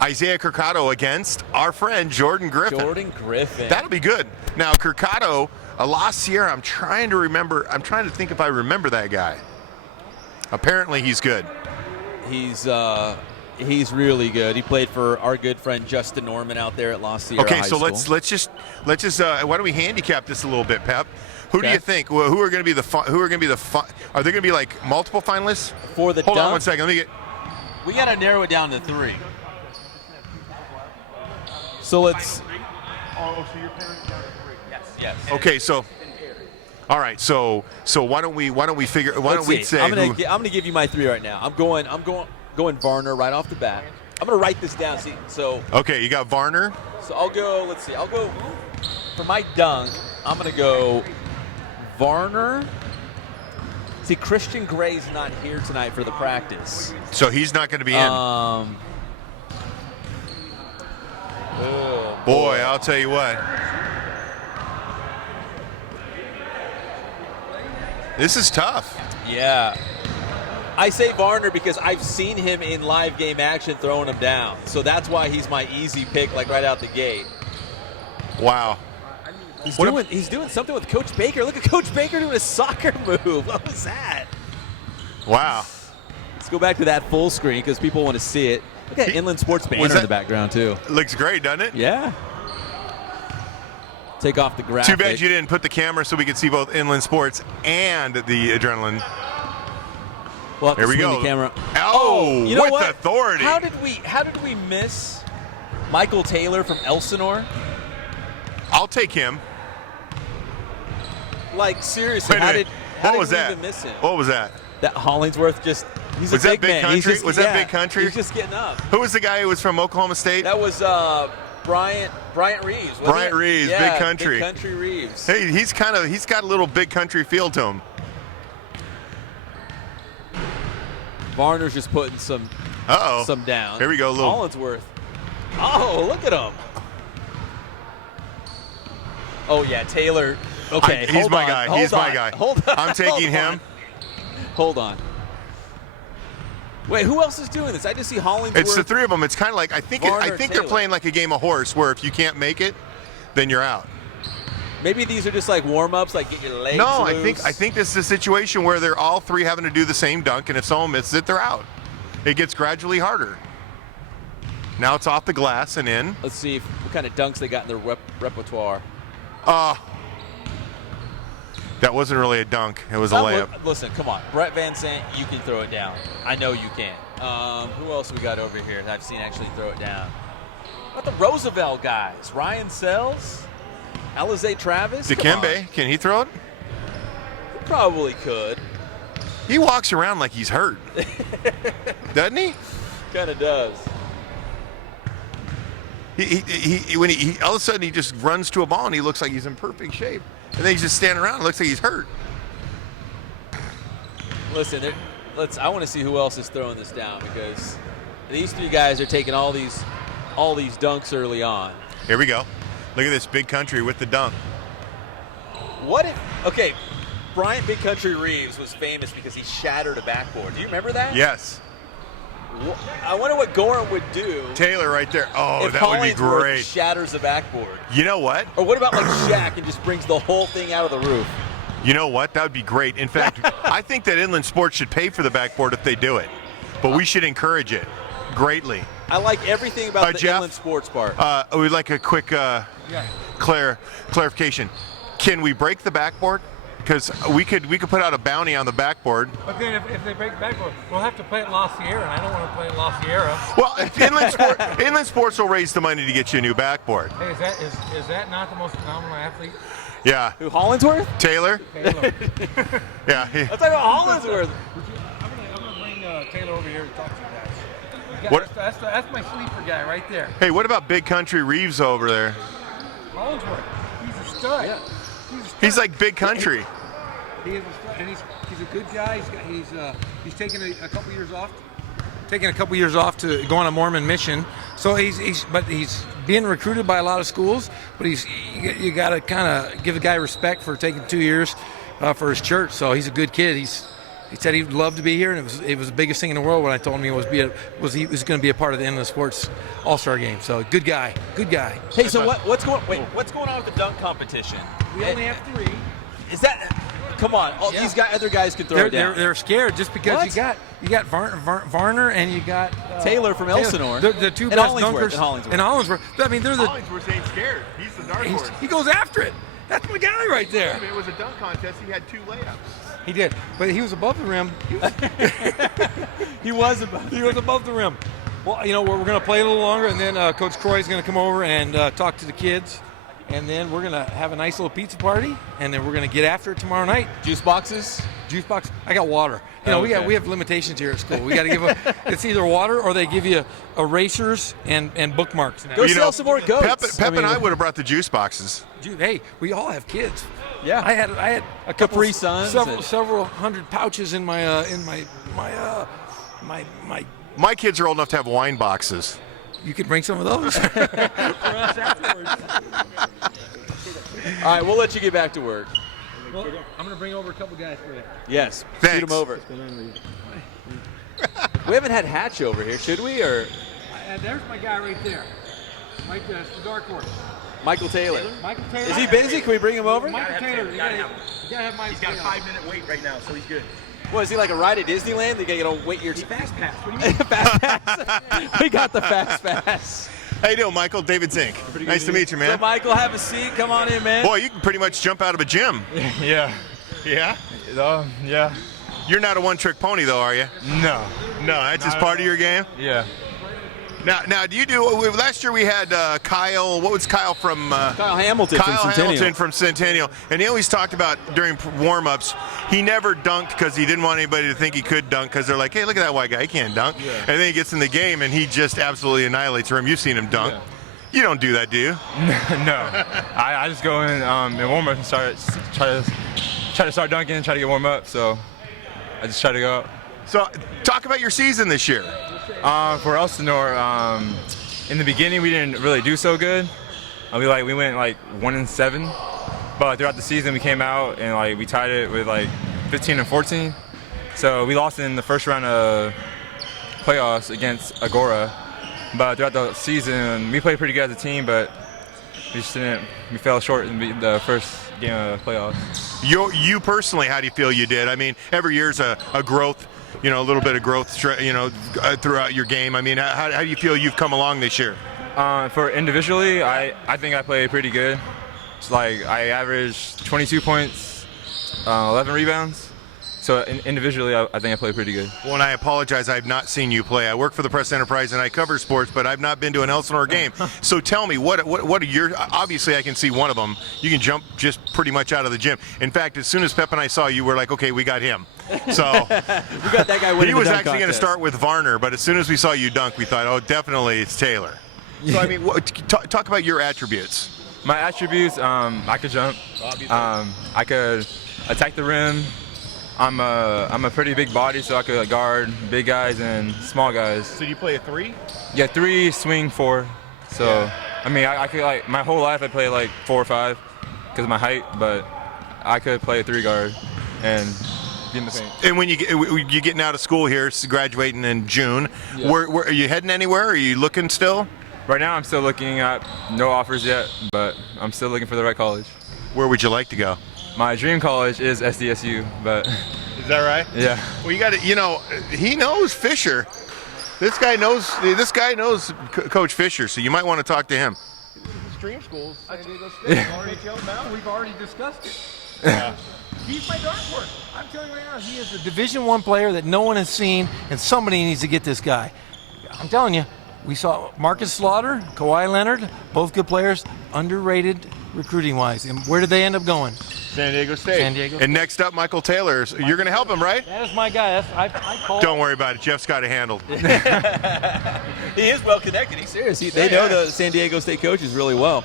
Isaiah Curcado against our friend Jordan Griffin. Jordan Griffin. That'll be good. Now, Curcado, La Sierra, I'm trying to think if I remember that guy. Apparently, he's good. He's really good. He played for our good friend Justin Norman out there at La Sierra Okay, High so School. let's just why don't we handicap this a little bit, Pep? Who do Okay. you think? Well, who are going to be are there going to be like multiple finalists? For the Hold on dunk? 1 second. Let me get. We got to narrow it down to 3. So let's. Oh, so your parents got it 3. Yes. Okay, so. All right, so why don't we say I'm who? gonna give you my 3 right now. I'm going Varner right off the bat. I'm gonna write this down. So Okay, you got Varner. I'll go. Let's see. I'll go for my dunk. I'm gonna go Varner. See, Christian Gray's not here tonight for the practice. So he's not going to be in. Oh, Boy, I'll tell you what. This is tough. Yeah. I say Varner because I've seen him in live game action throwing him down. So that's why he's my easy pick, like right out the gate. Wow. He's doing something with Coach Baker. Look at Coach Baker doing a soccer move. What was that? Wow. Let's go back to that full screen because people want to see it. Look at Inland Sports banner in the background, too. Looks great, doesn't it? Yeah. Take off the graphic. Too bad you didn't put the camera so we could see both Inland Sports and the Adrenaline. Well, here we go. The camera. Oh, you know with what? authority. How did we miss Michael Taylor from Elsinore? I'll take him. Like, seriously, Wait a how minute. did was we that? even miss him? What was that? That Hollingsworth just, he's Was a that big man. country? He's just, Was that big country? He's just getting up. Who was the guy who was from Oklahoma State? That was Bryant Reeves. wasn't Bryant it? Reeves, yeah, big country. Big country Reeves. Hey, he's got a little big country feel to him. Varner's just putting some down. Here we go, little. Hollingsworth. Oh, look at him. Oh yeah, Taylor. Okay, He's my guy. He's my guy. Hold on. I'm taking him. Hold on. Wait, who else is doing this? I just see Hollingsworth. It's the 3 of them. It's kind of like I think Varner, they're Taylor. playing like a game of horse, where if you can't make it, then you're out. Maybe these are just like warm-ups, like get your legs No, loose. I think this is a situation where they're all 3 having to do the same dunk, and if someone misses it, they're out. It gets gradually harder. Now it's off the glass and in. Let's see what kind of dunks they got in their repertoire. That wasn't really a dunk. It was a layup. Listen, come on. Brett Van Sant, you can throw it down. I know you can. Who else we got over here that I've seen actually throw it down? What about the Roosevelt guys? Ryan Sells? Alize Travis? Dikembe, can he throw it? He probably could. He walks around like he's hurt. Doesn't he? Kind of does. When he all of a sudden he just runs to a ball and he looks like he's in perfect shape. And then he's just standing around and looks like he's hurt. Listen, I want to see who else is throwing this down because these 3 guys are taking all these dunks early on. Here we go. Look at this big country with the dunk. What if, okay, Bryant Big Country Reeves was famous because he shattered a backboard. Do you remember that? Yes. I wonder what Gorham would do. Taylor right there. Oh, if that would be Hollingsworth great. shatters the backboard. You know what? Or what about like Shaq and just brings the whole thing out of the roof? You know what? That would be great. In fact, I think that Inland Sports should pay for the backboard if they do it. But we should encourage it greatly. I like everything about the Jeff, Inland Sports part. We'd like a quick clarification. Can we break the backboard? because we could put out a bounty on the backboard. But then if they break the backboard, we'll have to play at La Sierra, and I don't want to play at La Sierra. Well, Inland Sports will raise the money to get you a new backboard. Hey, is that not the most phenomenal athlete? Yeah. Who, Hollingsworth? Taylor? Taylor. Yeah. Let's talk about Hollingsworth. I'm gonna bring Taylor over here to talk to you guys. What? That's my sleeper guy right there. Hey, what about Big Country Reeves over there? Hollingsworth. He's a stud. Yeah. He's like Big Country. He is a stud, and he's a good guy. He's taken a couple years off. Taking a couple years off to go on a Mormon mission. So he's being recruited by a lot of schools, but you got to kind of give the guy respect for taking 2 years for his church. So he's a good kid. He said he'd love to be here, and it was the biggest thing in the world when I told him he was going to be a part of the Inland Sports All-Star game. So good guy. Hey, so what's going on with the dunk competition? We only have 3. Is that? Come on, these other guys could throw it down. They're scared just because you got Varner and you got Taylor from Elsinore. The two And best Hollingsworth, dunkers. and Hollingsworth. I mean, they're the. Hollingsworth ain't scared. He's the dark horse. He goes after it. That's my guy right there. It was a dunk contest. He had 2 layups. He did, but he was above the rim. He was above the rim. Well, we're going to play a little longer, and then Coach Croy is going to come over and talk to the kids. And then we're going to have a nice little pizza party, and then we're going to get after it tomorrow night. Juice boxes? Juice box. I got water. We have limitations here at school. We got to give it's either water or they give you erasers and bookmarks. Go sell some more goats. Pep and I would have brought the juice boxes. Hey, we all have kids. Yeah. I had a couple Capri Suns. several hundred pouches in my My kids are old enough to have wine boxes. You could bring some of those for us afterwards. All right, we'll let you get back to work. Well, I'm going to bring over a couple guys for you. Yes. Thanks. Shoot them over. We haven't had Hatch over here, should we? Or There's my guy right there. Right there. It's the dark horse. Michael Taylor. Michael Taylor. Is he busy? Can we bring him over? Michael Taylor. You gotta have Michael He's got a Taylor. 5-minute wait right now, so he's good. What, is he like a ride at Disneyland? You gotta wait your Fast pass. What do you mean? fast pass. We got the fast pass. How you doing, Michael? David Zink. Nice to meet you, So, man. Michael, have a seat. Come on in, man. Boy, you can pretty much jump out of a gym. Yeah. Yeah? Yeah. You're not a one-trick pony, though, are you? No. No, that's just part of your game? Yeah. Now, do you do? Last year we had Kyle. What was Kyle from? Kyle Hamilton Kyle from Centennial. Hamilton from Centennial, and he always talked about during warm-ups. He never dunked because he didn't want anybody to think he could dunk because they're like, "Hey, look at that white guy, he can't dunk." Yeah. And then he gets in the game and he just absolutely annihilates him. You've seen him dunk. Yeah. You don't do that, do you? No. I just go in warm up and try to start dunking and try to get warm up. So I just try to go up. So, talk about your season this year. For Elsinore, in the beginning we didn't really do so good. We went 1-7, but throughout the season we came out and we tied it with 15-14. So we lost in the first round of playoffs against Agora. But throughout the season we played pretty good as a team, but we just didn't. We fell short in the first game of playoffs. You personally, how do you feel you did? I mean, every year's a growth. A little bit of growth, throughout your game. I mean, how do you feel you've come along this year? For individually, I think I played pretty good. It's I averaged 22 points, 11 rebounds. So individually, I think I played pretty good. Well, and I apologize, I have not seen you play. I work for the Press Enterprise and I cover sports, but I've not been to an Elsinore game. So tell me, what are your? Obviously, I can see one of them. You can jump just pretty much out of the gym. In fact, as soon as Pep and I saw you, we're like, okay, we got him. So We got that guy winning he was the dunk actually going to contest. start with Varner, but as soon as we saw you dunk, we thought, oh, definitely it's Taylor. So I mean, talk about your attributes. My attributes, I could jump. I could attack the rim. I'm a pretty big body, so I could guard big guys and small guys. So do you play a 3? Yeah, 3, swing 4. So yeah. I mean, I could my whole life I played 4 or 5 because of my height, but I could play a 3 guard and get in the paint. And when you're getting out of school here, graduating in June, Yeah. where are you heading anywhere? Are you looking still? Right now I'm still looking at no offers yet, but I'm still looking for the right college. Where would you like to go? My dream college is SDSU, but Is that right? yeah. Well, you got to, he knows Fisher. This guy knows Coach Fisher, so you might want to talk to him. Dream schools, San Diego State. We've already discussed it. He's my dark horse. I'm telling you right now, he is a Division I player that no one has seen, and somebody needs to get this guy. I'm telling you, we saw Marcus Slaughter, Kawhi Leonard, both good players, underrated recruiting-wise. And where did they end up going? San Diego State. San Diego State. And next up, Michael Taylor. You're going to help him, right? That is my guy. I called. Don't worry about it. Jeff's got it handled. He is well connected. He's serious. They know the San Diego State coaches really well.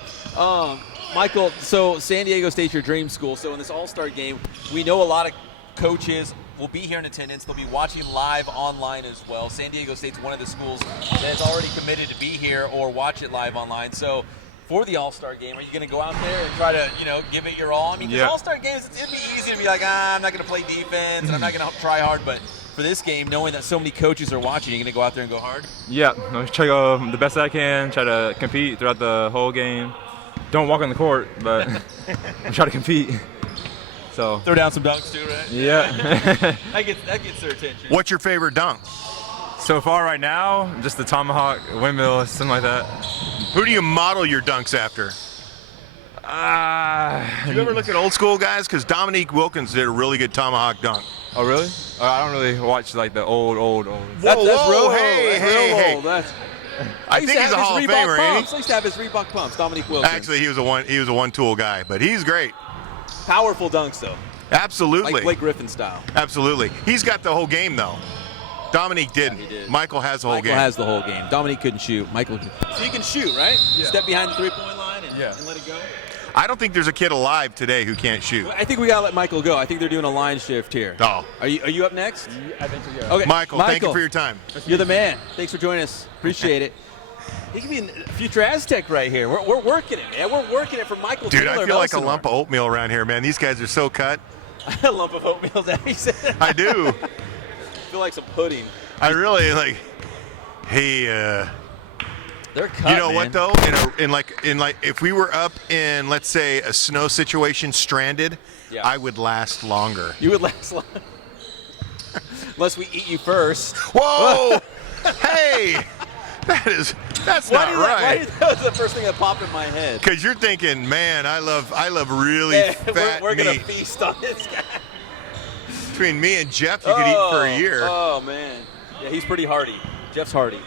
Michael, so San Diego State's your dream school. So in this All-Star game, we know a lot of coaches will be here in attendance. They'll be watching live online as well. San Diego State's one of the schools that's already committed to be here or watch it live online. So for the All-Star game, are you going to go out there and try to, give it your all? I mean, the All-Star games, it'd be easy to be like, I'm not going to play defense and I'm not going to try hard. But for this game, knowing that so many coaches are watching, you're going to go out there and go hard? Yeah, I'll try to go the best I can, try to compete throughout the whole game. Don't walk on the court, but I try to compete. So throw down some dunks too, right? Yeah. that gets their attention. What's your favorite dunk? So far right now, just the tomahawk, windmill, something like that. Who do you model your dunks after? Do you ever look at old school guys? Because Dominique Wilkins did a really good tomahawk dunk. Oh, really? I don't really watch like the old. That's real hey. old. I think he's a Hall of Famer, ain't he? I used to have his Reebok pumps, Dominique Wilkins. Actually, he was a one-tool guy, but he's great. Powerful dunks, though. Absolutely. Like Blake Griffin style. Absolutely. He's got the whole game, though. Dominique didn't. Yeah, he did. Michael has the whole game. Michael has the whole game. Dominique couldn't shoot. Michael can. So he can shoot, right? Yeah. Step behind the three-point line and let it go? I don't think there's a kid alive today who can't shoot. I think we got to let Michael go. I think they're doing a line shift here. Oh. Are you up next? I think so, yeah. Okay. Michael, thank you for your time. You're the man. Thanks for joining us. Appreciate it. He could be a future Aztec right here. We're working it, man. We're working it for Michael Dude, Taylor. I feel like a lump of oatmeal around here, man. These guys are so cut. A lump of oatmeal, is that what he said? I do. I feel like some pudding. I really like. Hey, they're cut. you know man. what though? In like if we were up in, let's say, a snow situation, stranded, I would last longer. You would last longer. Unless we eat you first. Whoa! Hey, that's not right. That was the first thing that popped in my head. Because you're thinking, man, I love really fat we're meat. gonna feast on this guy. Between me and Jeff, you could eat for a year. Oh man, yeah, he's pretty hardy. Jeff's hardy.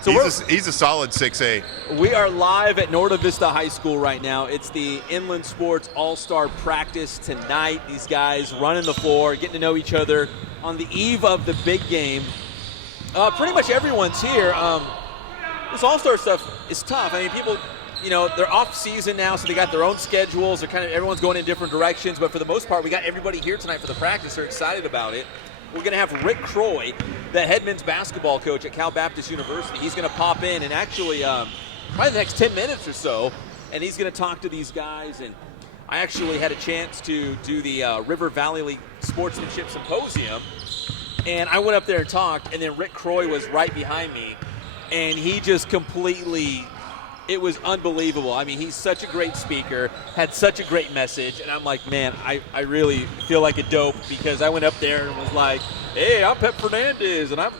So he's a solid 6'8". We are live at Norte Vista High School right now. It's the Inland Sports All-Star Practice tonight. These guys running the floor, getting to know each other on the eve of the big game. Pretty much everyone's here. This All-Star stuff is tough. I mean, people, they're off season now, so they got their own schedules. They're everyone's going in different directions. But for the most part, we got everybody here tonight for the practice. They're excited about it. We're going to have Rick Croy, the head men's basketball coach at Cal Baptist University. He's going to pop in and actually probably the next 10 minutes or so, and he's going to talk to these guys. And I actually had a chance to do the River Valley League Sportsmanship Symposium, and I went up there and talked, and then Rick Croy was right behind me, and he just completely – it was unbelievable. I mean, he's such a great speaker, had such a great message, and I'm like, man, I really feel like a dope because I went up there and was like, hey, I'm Pep Fernandez, and I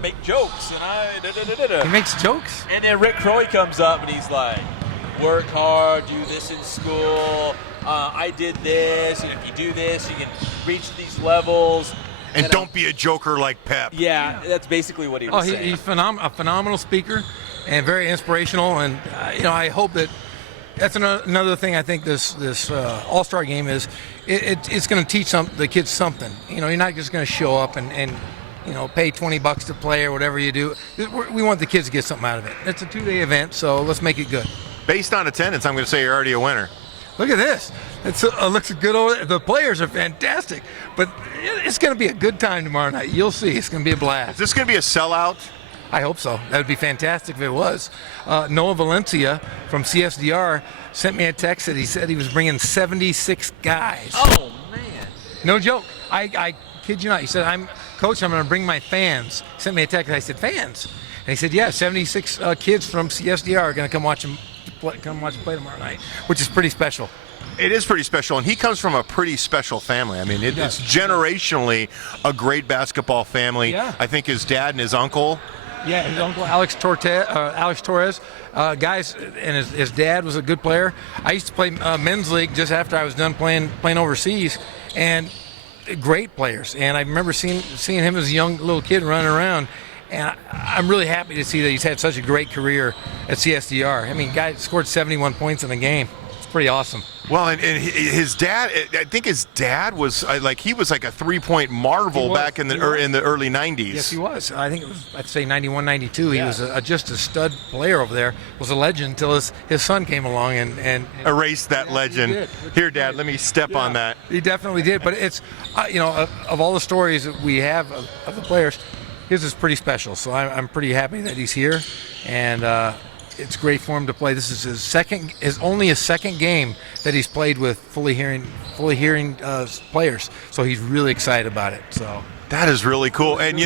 make jokes, and I He makes jokes? And then Rick Croy comes up, and he's like, work hard, do this in school, I did this, and if you do this, you can reach these levels. And don't be a joker like Pep. Yeah, that's basically what he was saying. He's a phenomenal speaker and very inspirational. And, I hope that's another thing I think this All-Star game is. It's going to teach the kids something. You're not just going to show up and pay $20 to play or whatever you do. We want the kids to get something out of it. It's a 2-day event, so let's make it good. Based on attendance, I'm going to say you're already a winner. Look at this. It looks good over there. The players are fantastic, but it's going to be a good time tomorrow night. You'll see. It's going to be a blast. Is this going to be a sellout? I hope so. That would be fantastic if it was. Noah Valencia from CSDR sent me a text that he said he was bringing 76 guys. Oh, man. No joke. I kid you not. He said, Coach, I'm going to bring my fans. He sent me a text. I said, fans? And he said, yeah, 76 kids from CSDR are going to come watch him play tomorrow night, which is pretty special. It is pretty special, and he comes from a pretty special family. I mean, it's generationally a great basketball family. Yeah. I think his dad and his uncle Yeah, his uncle Alex Torres, guys, and his dad was a good player. I used to play men's league just after I was done playing overseas, and great players. And I remember seeing him as a young little kid running around. And I'm really happy to see that he's had such a great career at CSDR. I mean, guy scored 71 points in the game. It's pretty awesome. Well, and his dad, I think his dad was he was like a 3-point marvel back in the early 90s. Yes, he was. I think it was, I'd say 91, 92. He was just a stud player over there. Was a legend until his son came along and erased that legend. Here, Dad, let me step on that. He definitely did. But it's, of all the stories that we have of the players, his is pretty special. So I'm pretty happy that he's here, and it's great for him to play. This is only his second game that he's played with fully hearing players. So he's really excited about it. So that is really cool. And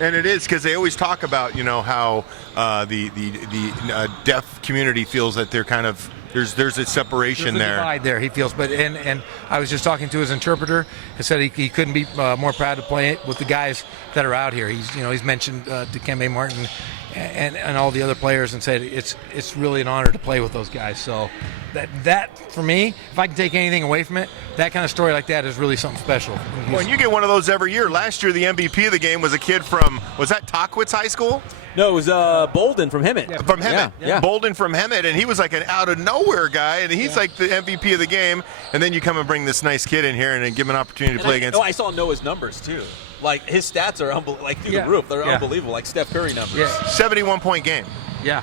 and it is, because they always talk about how the deaf community feels that they're kind of there's a separation there. Divide there, he feels. But and I was just talking to his interpreter. He said he couldn't be more proud to play it with the guys that are out here. He's mentioned Dikembe Martin and all the other players, and said it's really an honor to play with those guys. So that for me, if I can take anything away from it, that kind of story like that is really something special. Well, and you get one of those every year. Last year, the MVP of the game was a kid from, was that Tockwitz High School? No, it was Bolden from Hemet. Yeah. From Hemet. Yeah. Bolden from Hemet, and he was like an out-of-nowhere guy, and he's like the MVP of the game. And then you come and bring this nice kid in here and give him an opportunity to play against. I saw Noah's numbers, too. Like, his stats are through the roof. They're unbelievable, like Steph Curry numbers. Yeah. 71-point game. Yeah,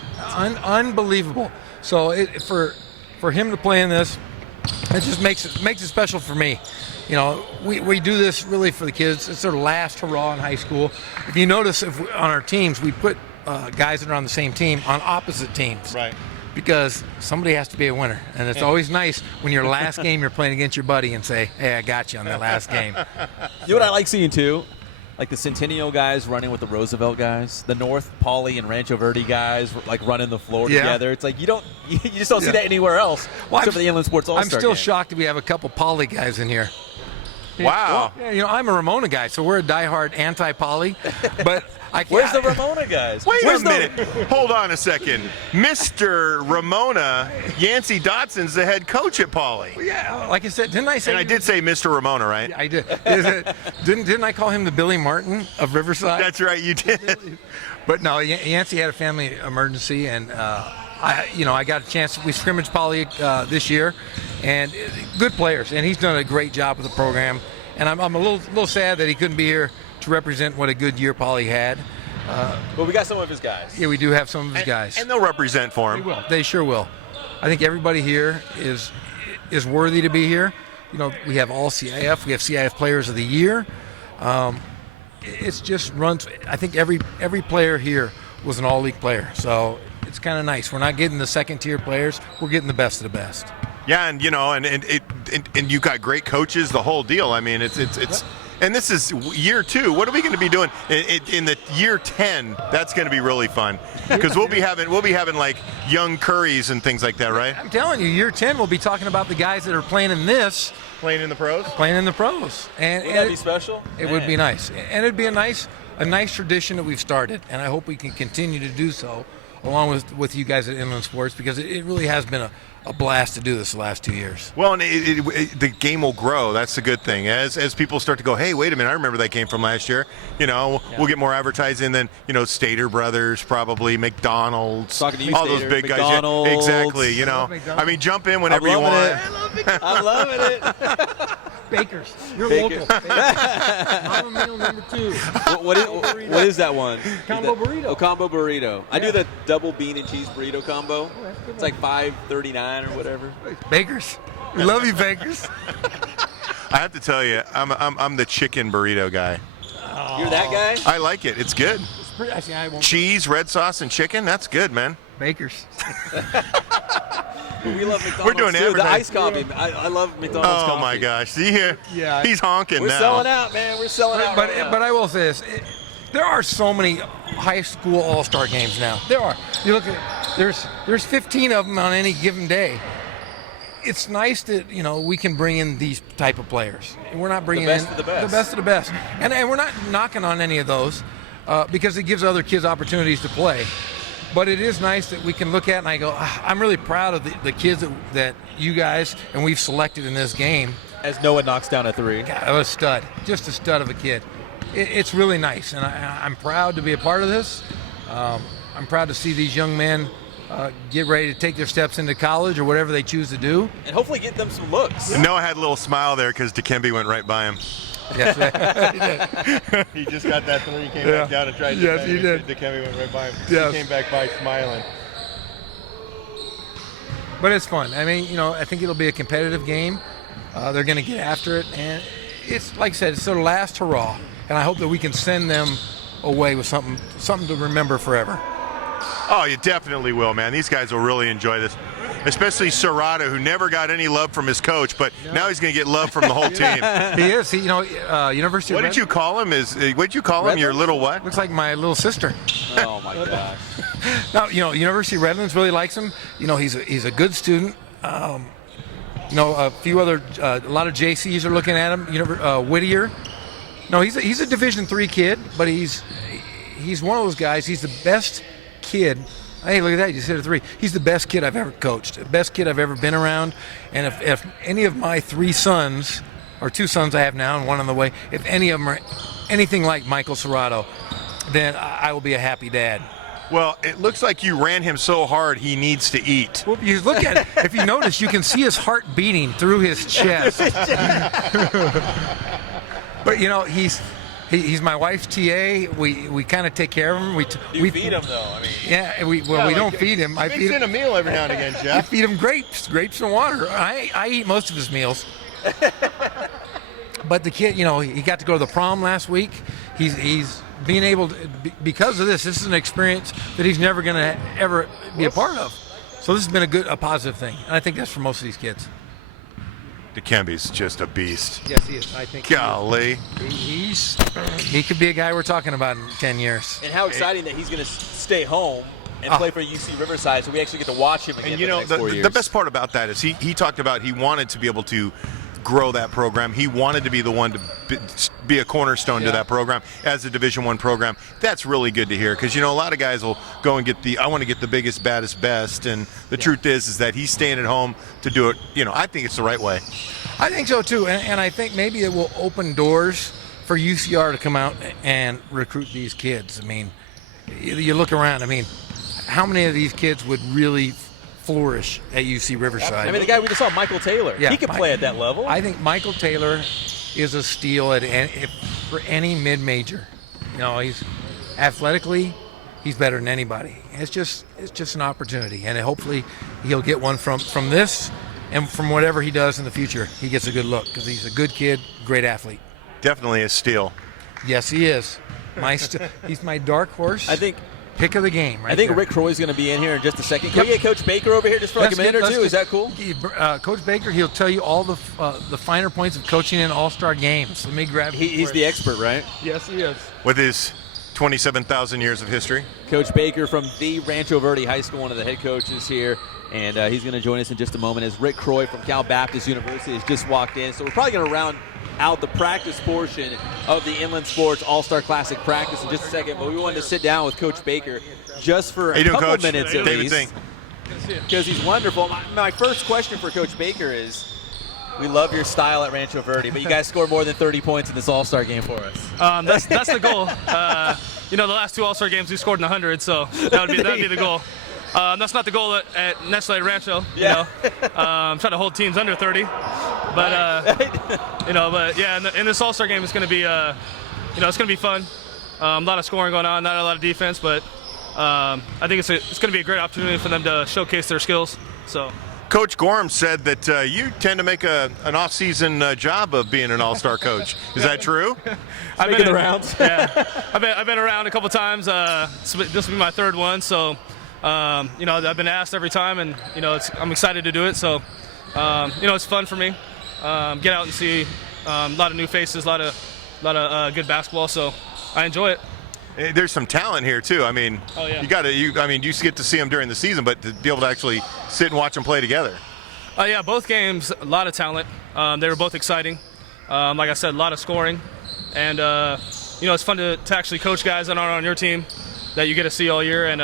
unbelievable. So for him to play in this, it just makes it special for me. We do this really for the kids. It's their last hurrah in high school. If you notice, on our teams, we put guys that are on the same team on opposite teams. Right. Because somebody has to be a winner. And it's always nice when your last game you're playing against your buddy and say, hey, I got you on that last game. You know what I like seeing, too? Like the Centennial guys running with the Roosevelt guys, the North Poly and Rancho Verde guys like running the floor together. It's like you just don't see that anywhere else except for the Inland Sports All-Star I'm still game. Shocked that we have a couple Poly guys in here. Wow. Yeah, I'm a Ramona guy, so we're a diehard anti-Poly. But where's the Ramona guys? Wait a minute. Hold on a second. Mr. Ramona, Yancey Dotson's the head coach at Poly. Well, yeah, like I said, didn't I say? And I did say Mr. Ramona, right? Yeah, I did. Didn't I call him the Billy Martin of Riverside? That's right, you did. But no, Yancey had a family emergency, and I got a chance. We scrimmaged Poly this year, and good players, and he's done a great job with the program. And I'm a little sad that he couldn't be here to represent what a good year Poly had. But we got some of his guys. Yeah, we do have some of his guys. And they'll represent for him. They will. They sure will. I think everybody here is worthy to be here. We have all CIF. We have CIF Players of the Year. It's just runs. I think every player here was an all-league player. So it's kind of nice. We're not getting the second-tier players. We're getting the best of the best. Yeah, and and you got great coaches, the whole deal. I mean, it's and this is year 2. What are we going to be doing in the year 10? That's going to be really fun because we'll be having like young Currys and things like that, right? I'm telling you, year 10 we'll be talking about the guys that are playing in this. Playing in the pros. And would that be special? It would be nice, and it'd be a nice tradition that we've started, and I hope we can continue to do so along with you guys at Inland Sports, because it really has been a blast to do this the last 2 years. Well, and the game will grow. That's the good thing. As people start to go, hey, wait a minute, I remember that game from last year. We'll get more advertising than Stater Brothers, probably McDonald's, talking to you, all Stater, those big McDonald's. guys. Exactly. I mean, jump in whenever you want. I'm loving it. Bakers. You're local. Mama meal number 2. What is that one? Combo burrito. Oh, combo burrito. I do the double bean and cheese burrito combo. It's like $5.39 or whatever. Bakers. We love you, Bakers. I have to tell you, I'm the chicken burrito guy. You're that guy? I like it. It's good. Cheese, red sauce, and chicken. That's good, man. Bakers. We love McDonald's. We're doing too. The advertising. iced coffee. I love McDonald's coffee. Oh my gosh! See here? Yeah. He's honking We're now. selling out, man. We're selling out. But I will say this: there are so many high school all-star games now. There are. You look at there's 15 of them on any given day. It's nice that we can bring in these type of players. We're not bringing the best of the best. The best of the best, and we're not knocking on any of those. because it gives other kids opportunities to play. But it is nice that we can look at and I go, I'm really proud of the kids that you guys and we've selected in this game. As Noah knocks down a three. God, a stud, just a stud of a kid. It's really nice, and I'm proud to be a part of this. I'm proud to see these young men get ready to take their steps into college or whatever they choose to do. And hopefully get them some looks. Noah had a little smile there because Dikembe went right by him. Yes, He just got that three, came back down and tried to Yes, he did. Dikembe went right by him. Yes. He came back by smiling. But it's fun. I mean, I think it'll be a competitive game. They're going to get after it, and it's like I said, it's their last hurrah, and I hope that we can send them away with something to remember forever. Oh, you definitely will, man. These guys will really enjoy this, especially Serrato, who never got any love from his coach, but now he's going to get love from the whole team. He is. University. What did you call him? What did you call him? Your little what? Looks like my little sister. Oh my gosh. No, University of Redlands really likes him. He's a good student. A few other, a lot of JCs are looking at him. Whittier. No, he's a Division III kid, but he's one of those guys. He's the best kid. Hey, look at that! You just hit a three. He's the best kid I've ever coached, the best kid I've ever been around. And if any of my three sons, or two sons I have now and one on the way, if any of them are anything like Michael Serrato, then I will be a happy dad. Well, it looks like you ran him so hard he needs to eat. Well, you look at it. If you notice, you can see his heart beating through his chest. But he's my wife's TA. We kind of take care of him. You feed him though. I mean. Yeah, we don't feed him. I feed in a meal every now and again, I Jeff. feed him grapes and water. I eat most of his meals. But the kid, he got to go to the prom last week. He's being able to, because of this is an experience that he's never going to ever be a part of. So this has been a positive thing, and I think that's for most of these kids. Dikembe's just a beast. Yes, he is. I think. Golly. He could be a guy we're talking about in 10 years. And how exciting that he's going to stay home and play for UC Riverside, so we actually get to watch him again for the next 4 years. The best part about that is he talked about he wanted to be able to grow that program. He wanted to be the one to be a cornerstone to that program as a Division I program. That's really good to hear because, a lot of guys will go and I want to get the biggest, baddest, best. And the truth is that he's staying at home to do it. I think it's the right way. I think so, too. And I think maybe it will open doors for UCR to come out and recruit these kids. I mean, you look around. I mean, how many of these kids would really flourish at UC Riverside? I mean, the guy we just saw, Michael Taylor, he could play at that level. I think Michael Taylor is a steal for any mid-major. He's athletically, he's better than anybody. It's just an opportunity, and hopefully he'll get one from this and from whatever he does in the future. He gets a good look because he's a good kid, great athlete. Definitely a steal. Yes, he is. He's my dark horse. I think. Pick of the game, right? I think there. Rick Croy's going to be in here in just a second. Can we get Coach Baker over here just for like a minute or two? Is that cool? Coach Baker, he'll tell you all the finer points of coaching in all-star games. Let me grab. He's the expert, right? Yes, he is. With his 27,000 years of history. Coach Baker from the Rancho Verde High School, one of the head coaches here. And he's going to join us in just a moment as Rick Croy from Cal Baptist University has just walked in. So we're probably going to round out the practice portion of the Inland Sports All-Star Classic practice in just a second. But we wanted to sit down with Coach Baker just for a couple minutes at least. Because he's wonderful. My first question for Coach Baker is, we love your style at Rancho Verde, but you guys scored more than 30 points in this All-Star game for us. That's the goal. The last two All-Star games we scored in the 100, so that would be the goal. That's not the goal at necessarily Rancho. Trying to hold teams under 30, but in this All-Star game, it's going to be it's going to be fun. A lot of scoring going on, not a lot of defense, but I think it's going to be a great opportunity for them to showcase their skills. So. Coach Gorham said that you tend to make an off-season job of being an all-star coach. Is that true? I've been around. Yeah, I've been around a couple times. This will be my third one, so I've been asked every time, and I'm excited to do it. So it's fun for me. Get out and see a lot of new faces, a lot of good basketball. So I enjoy it. There's some talent here too. I mean, you get to see them during the season, but to be able to actually sit and watch them play together. Both games, a lot of talent. They were both exciting. Like I said, a lot of scoring, and it's fun to actually coach guys that aren't on your team that you get to see all year, and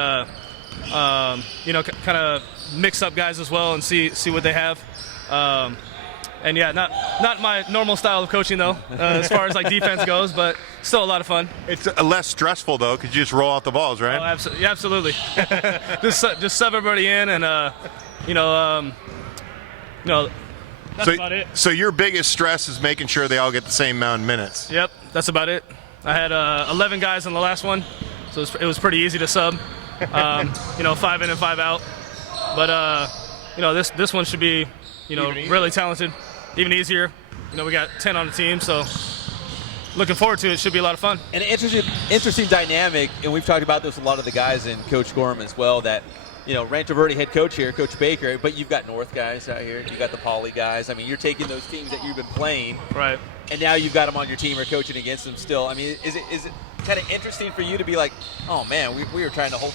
kind of mix up guys as well and see what they have. And yeah, not my normal style of coaching though, as far as like defense goes, but still a lot of fun. It's less stressful though, because you just roll out the balls, right? Oh, absolutely. just sub everybody in, and that's about it. So your biggest stress is making sure they all get the same amount of minutes. Yep, that's about it. I had 11 guys in the last one, so it was pretty easy to sub. 5 in and 5 out. But this one should be really talented, even easier. We got 10 on the team, so looking forward to it. Should be a lot of fun. And an interesting dynamic, and we've talked about this with a lot of the guys and Coach Gorham as well, that Rancho Verde head coach here, Coach Baker, but you've got North guys out here. You've got the Poly guys. I mean, you're taking those teams that you've been playing, right? And now you've got them on your team or coaching against them still. I mean, is it kind of interesting for you to be like, oh man, we were trying to hold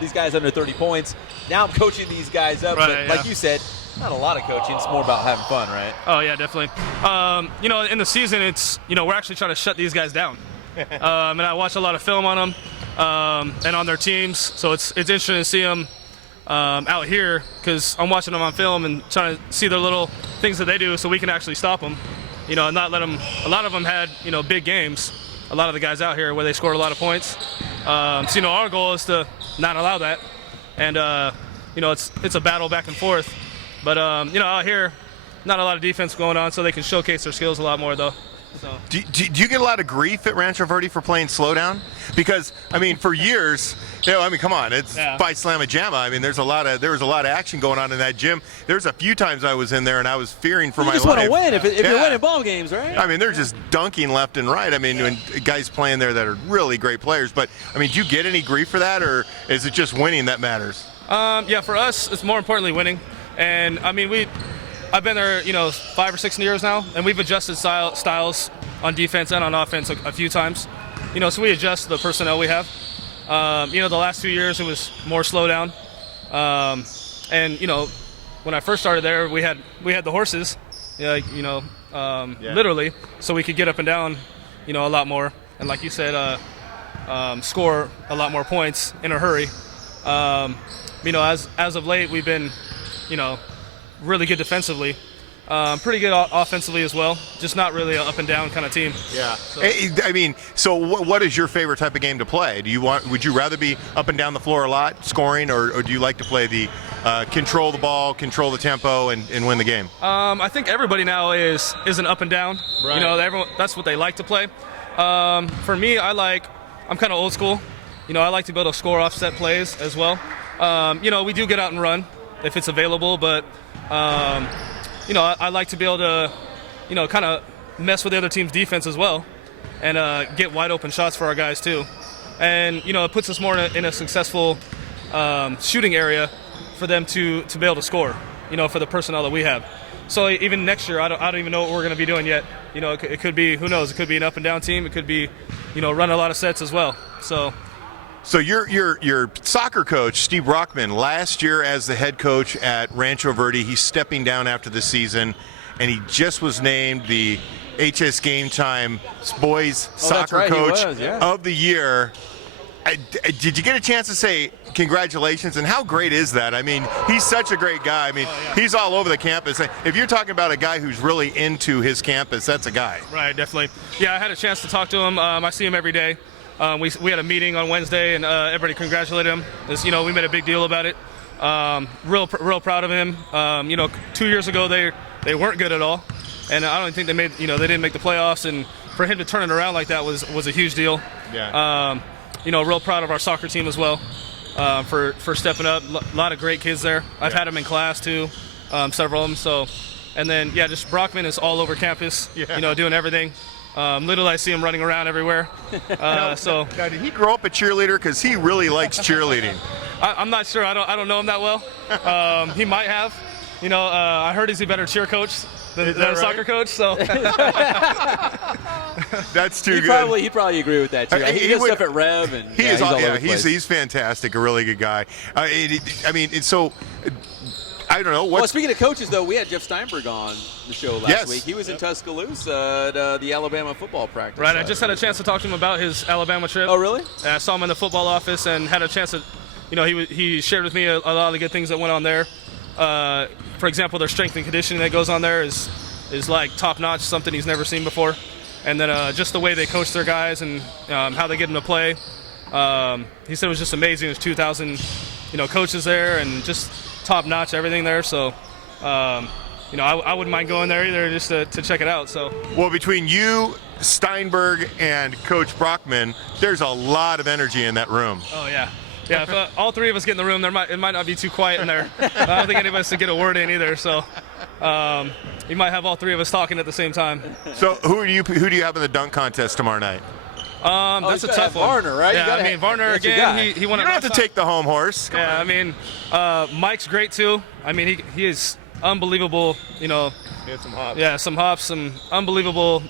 these guys under 30 points. Now I'm coaching these guys up. Right, but like you said, not a lot of coaching. It's more about having fun, right? Oh yeah, definitely. In the season, it's we're actually trying to shut these guys down. And I watch a lot of film on them and on their teams, so it's interesting to see them out here, because I'm watching them on film and trying to see their little things that they do, so we can actually stop them. And not let them. A lot of them had big games. A lot of the guys out here where they scored a lot of points. So our goal is to not allow that, and it's a battle back and forth. But out here, not a lot of defense going on, so they can showcase their skills a lot more though. So. Do you get a lot of grief at Rancho Verde for playing slowdown? Because for years, come on, it's fight slamma jamma. I mean, there was a lot of action going on in that gym. There's a few times I was in there and I was fearing for my life. You just want to win if you're winning ball games, right? I mean, they're just dunking left and right. I mean, when guys playing there that are really great players. But do you get any grief for that, or is it just winning that matters? For us, it's more importantly winning. And I mean, I've been there, 5 or 6 years now, and we've adjusted styles on defense and on offense a few times. So we adjust the personnel we have. The last 2 years it was more slow down. And when I first started there, we had the horses, literally, so we could get up and down, a lot more. And like you said, score a lot more points in a hurry. As of late, we've been, really good defensively, pretty good offensively as well. Just not really an up and down kind of team. Yeah. So what is your favorite type of game to play? Would you rather be up and down the floor a lot, scoring, or do you like to play the control the ball, control the tempo, and win the game? I think everybody now is an up and down. Right. Everyone, that's what they like to play. For me, I'm kind of old school. I like to be able to score offset plays as well. We do get out and run if it's available, but I like to be able to, kind of mess with the other team's defense as well, and get wide open shots for our guys too. And it puts us more in a successful shooting area for them to be able to score, for the personnel that we have. So even next year, I don't even know what we're going to be doing yet. It could be, who knows? It could be an up and down team. It could be, run a lot of sets as well. So your soccer coach, Steve Brockman, last year as the head coach at Rancho Verde, he's stepping down after the season, and he just was named the HS Game Time Boys Soccer Coach of the Year. Did you get a chance to say congratulations, and how great is that? I mean, he's such a great guy. I mean, he's all over the campus. If you're talking about a guy who's really into his campus, that's a guy. Right, definitely. Yeah, I had a chance to talk to him. I see him every day. We had a meeting on Wednesday, and everybody congratulated him. We made a big deal about it. Real proud of him. 2 years ago they weren't good at all, and I don't think they didn't make the playoffs. And for him to turn it around like that was a huge deal. Yeah. Real proud of our soccer team as well for stepping up. A lot of great kids there. I've had them in class too, several of them. So, and then just Brockman is all over campus. Doing everything. Little I see him running around everywhere. Now, did he grow up a cheerleader? Because he really likes cheerleading. I'm not sure. I don't know him that well. He might have. I heard he's a better cheer coach than a soccer coach. So that's too good. He'd probably agree with that too. He does stuff at Rev, and he's fantastic. A really good guy. I don't know. Well, speaking of coaches, though, we had Jeff Steinberg on the show last week. He was in Tuscaloosa at the Alabama football practice. Right, I just had a chance to talk to him about his Alabama trip. Oh, really? And I saw him in the football office and had a chance to, he shared with me a lot of the good things that went on there. For example, their strength and conditioning that goes on there is like top-notch, something he's never seen before. And then just the way they coach their guys and how they get them to play. He said it was just amazing. There's 2,000, coaches there and just top-notch everything there. So, I wouldn't mind going there either just to check it out. So. Well, between you, Steinberg, and Coach Brockman, there's a lot of energy in that room. Oh, yeah. Yeah, if all three of us get in the room, it might not be too quiet in there. I don't think any of us could get a word in either. So you might have all three of us talking at the same time. So who do you have in the dunk contest tomorrow night? That's a tough one. Varner, right? Yeah, Varner again. He won it. You don't have to take the home horse. Mike's great too. He is unbelievable. He had some hops. Yeah, some hops, some unbelievable.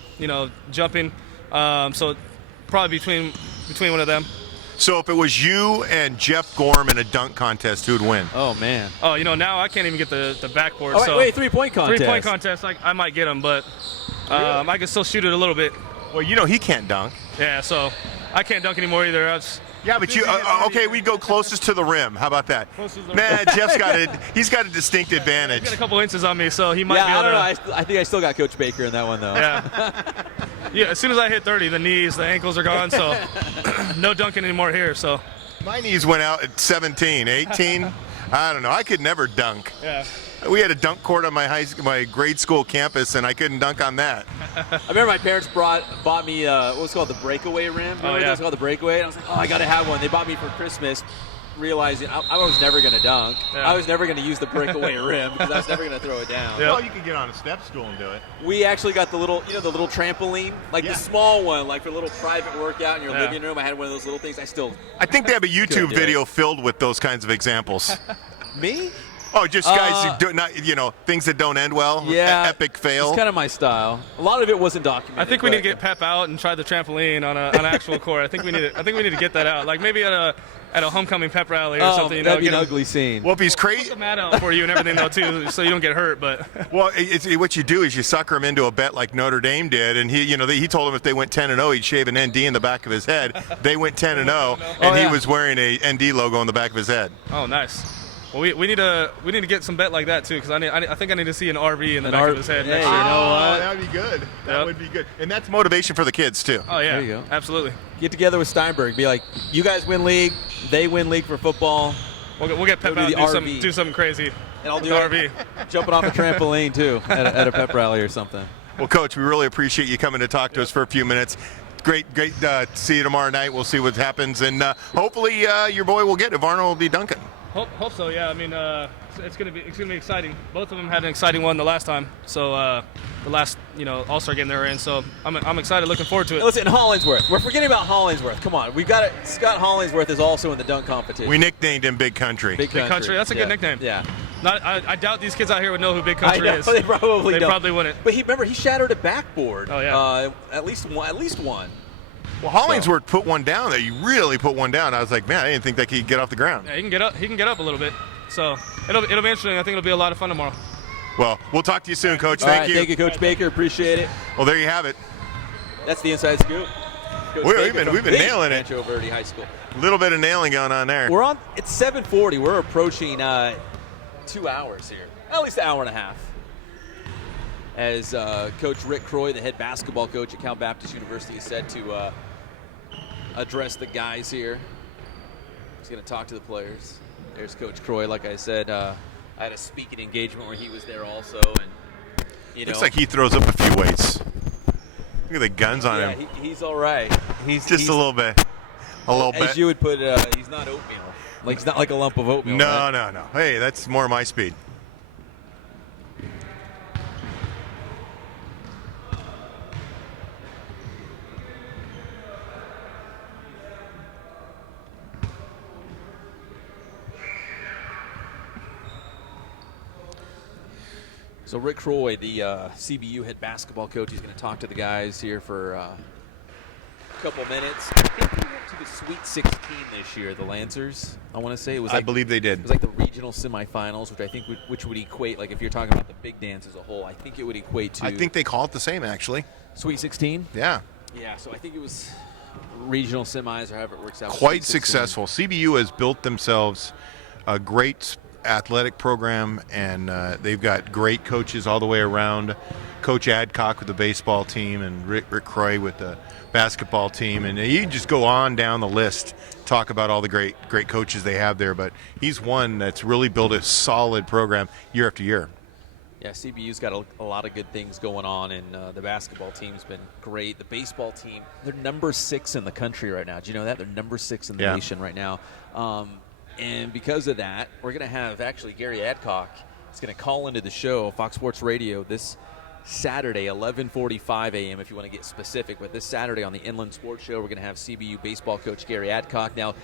Jumping. So probably between one of them. So if it was you and Jeff Gorham in a dunk contest, who'd win? Oh, man. Oh, now I can't even get the backboard. Oh, wait, three-point contest. Three-point contest, I might get him, but I can still shoot it a little bit. Well, he can't dunk. Yeah, so I can't dunk anymore either. Yeah, but okay, we'd go closest to the rim. How about that? Nah, Jeff's he's got a distinct advantage. He's got a couple inches on me, so he might be able to. I don't know. I think I still got Coach Baker in that one, though. Yeah. Yeah, as soon as I hit 30, the knees, the ankles are gone, so no dunking anymore here. So my knees went out at 17, 18. I don't know. I could never dunk. Yeah. We had a dunk court on my grade school campus, and I couldn't dunk on that. I remember my parents bought me what was called the breakaway rim. Remember it was called the breakaway? And I was like, I got to have one. They bought me for Christmas, realizing I was never going to dunk. Yeah. I was never going to use the breakaway rim because I was never going to throw it down. Well, you could get on a step stool and do it. We actually got the little, the little trampoline, like the small one, like for a little private workout in your living room. I had one of those little things. I think they have a YouTube video filled with those kinds of examples. Me? Oh, just guys who do not, things that don't end well. Yeah, epic fail. It's kind of my style. A lot of it wasn't documented. I think we need to get Pep out and try the trampoline on an actual court. I think we need to get that out. Like maybe at a homecoming pep rally or something. That'd be an ugly scene. Well, if he's crazy, put the mat out for you and everything though too, so you don't get hurt. But well, what you do is you sucker him into a bet like Notre Dame did, and he told him if they went 10-0, he'd shave an ND in the back of his head. They went 10-0, and he was wearing a ND logo on the back of his head. Oh, nice. Well, we need to get some bet like that too, because I think I need to see an RV in the back of his head. Hey, you know what? That would be good. That would be good, and that's motivation for the kids too. Oh yeah, there you go. Absolutely. Get together with Steinberg. Be like, you guys win league, they win league for football. We'll get Pep out and do something crazy. And I'll do RV. Jumping off a trampoline too at a pep rally or something. Well, Coach, we really appreciate you coming to talk to us for a few minutes. Great to see you tomorrow night. We'll see what happens, and hopefully your boy will get it. Varno will be dunking. Hope so. Yeah. It's gonna be exciting. Both of them had an exciting one the last time. So the last All-Star game they were in. So I'm excited. Looking forward to it. Listen, Hollingsworth. We're forgetting about Hollingsworth. Come on, we've got it. Scott Hollingsworth is also in the dunk competition. We nicknamed him Big Country. Big Country. That's a good nickname. Yeah. I doubt these kids out here would know who Big Country is. They probably don't. They probably wouldn't. But he shattered a backboard. Oh yeah. At least one. Well, Hollingsworth put one down there. You really put one down. I was like, man, I didn't think that he could get off the ground. Yeah, he can get up a little bit. So it'll be interesting. I think it'll be a lot of fun tomorrow. Well, we'll talk to you soon, Coach. Thank you. Thank you, Coach Baker. Appreciate it. Well, there you have it. That's the inside scoop. We've been nailing it. Rancho Verde High School. A little bit of nailing going on there. It's 7:40. We're approaching 2 hours here. At least an hour and a half. As Coach Rick Croy, the head basketball coach at Cal Baptist University, is said to address the guys here. He's going to talk to the players. There's Coach Croy. Like I said, I had a speaking engagement where he was there also. And looks like he throws up a few weights. Look at the guns on him. He's all right. He's a little bit. As you would put it, he's not oatmeal. Like, it's not like a lump of oatmeal. No, right? no. Hey, that's more my speed. So Rick Croy, the CBU head basketball coach, he's going to talk to the guys here for a couple minutes. to the Sweet 16 this year, the Lancers. I want to say it was. I believe they did. It was like the regional semifinals, which I think would equate, like if you're talking about the big dance as a whole, I think it would equate to. I think they call it the same, actually. Sweet 16. Yeah. Yeah. So I think it was regional semis or however it works out. Quite successful. CBU has built themselves a great athletic program, and they've got great coaches all the way around. Coach Adcock with the baseball team, and Rick Croy with the basketball team, and you just go on down the list, talk about all the great coaches they have there. But he's one that's really built a solid program year after year. Yeah, CBU's got a lot of good things going on, and the basketball team's been great. The baseball team, they're number 6 in the country right now. Do you know that? They're number 6 in the nation right now. And because of that, we're going to have actually Gary Adcock is going to call into the show, Fox Sports Radio, this Saturday, 11:45 a.m. if you want to get specific. But this Saturday on the Inland Sports Show, we're going to have CBU baseball coach Gary Adcock. Now,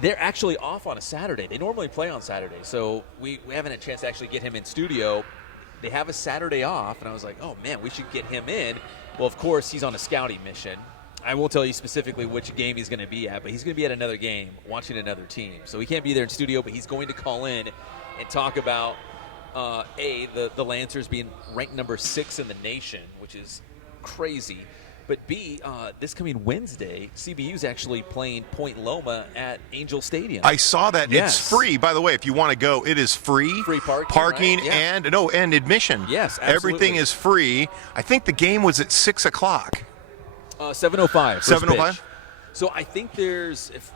they're actually off on a Saturday. They normally play on Saturday, so we haven't had a chance to actually get him in studio. They have a Saturday off, and I was like, oh, man, we should get him in. Well, of course, he's on a scouting mission. I won't tell you specifically which game he's going to be at, but he's going to be at another game watching another team. So he can't be there in studio, but he's going to call in and talk about the Lancers being ranked number 6 in the nation, which is crazy. But B, this coming Wednesday, CBU's actually playing Point Loma at Angel Stadium. I saw that. Yes. It's free, by the way. If you want to go, it is free. Free parking, right? Yeah. and admission. Yes, absolutely. Everything is free. I think the game was at 6 o'clock. 7:05. 7:05. So I think there's, if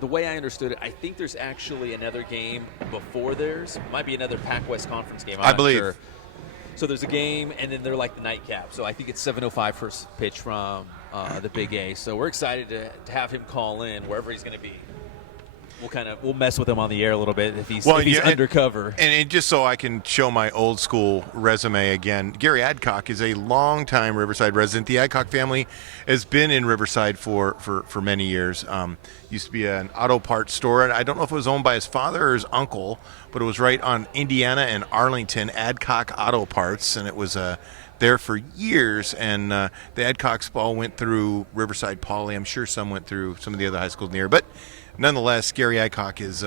the way I understood it, I think there's actually another game before theirs. It might be another Pac-West Conference game. I'm I not believe. Sure. So there's a game, and then they're like the nightcap. So I think it's 7:05 first pitch from the Big A. So we're excited to have him call in wherever he's going to be. We'll mess with him on the air a little bit if he's undercover. And just so I can show my old school resume again, Gary Adcock is a longtime Riverside resident. The Adcock family has been in Riverside for many years. Used to be an auto parts store. I don't know if it was owned by his father or his uncle, but it was right on Indiana and Arlington, Adcock Auto Parts, and it was there for years. And the Adcocks all went through Riverside Poly. I'm sure some went through some of the other high schools near, but nonetheless, Gary Adcock is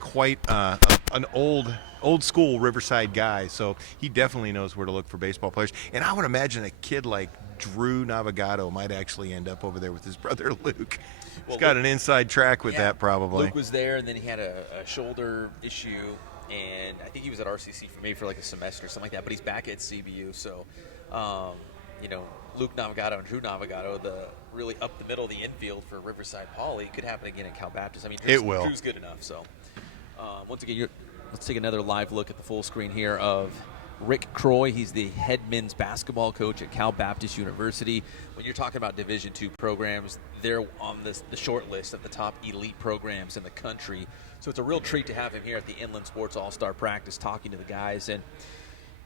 quite an old school Riverside guy, so he definitely knows where to look for baseball players. And I would imagine a kid like Drew Navigato might actually end up over there with his brother Luke. He's got an inside track with that probably. Luke was there, and then he had a shoulder issue, and I think he was at RCC for maybe for like a semester or something like that, but he's back at CBU, so Luke Navigato and Drew Navigato, the really up the middle of the infield for Riverside Poly, could happen again at Cal Baptist. I mean, Drew's good enough. So once again, let's take another live look at the full screen here of Rick Croy. He's the head men's basketball coach at Cal Baptist University. When you're talking about Division II programs, they're on the short list of the top elite programs in the country. So it's a real treat to have him here at the Inland Sports All-Star Practice talking to the guys. And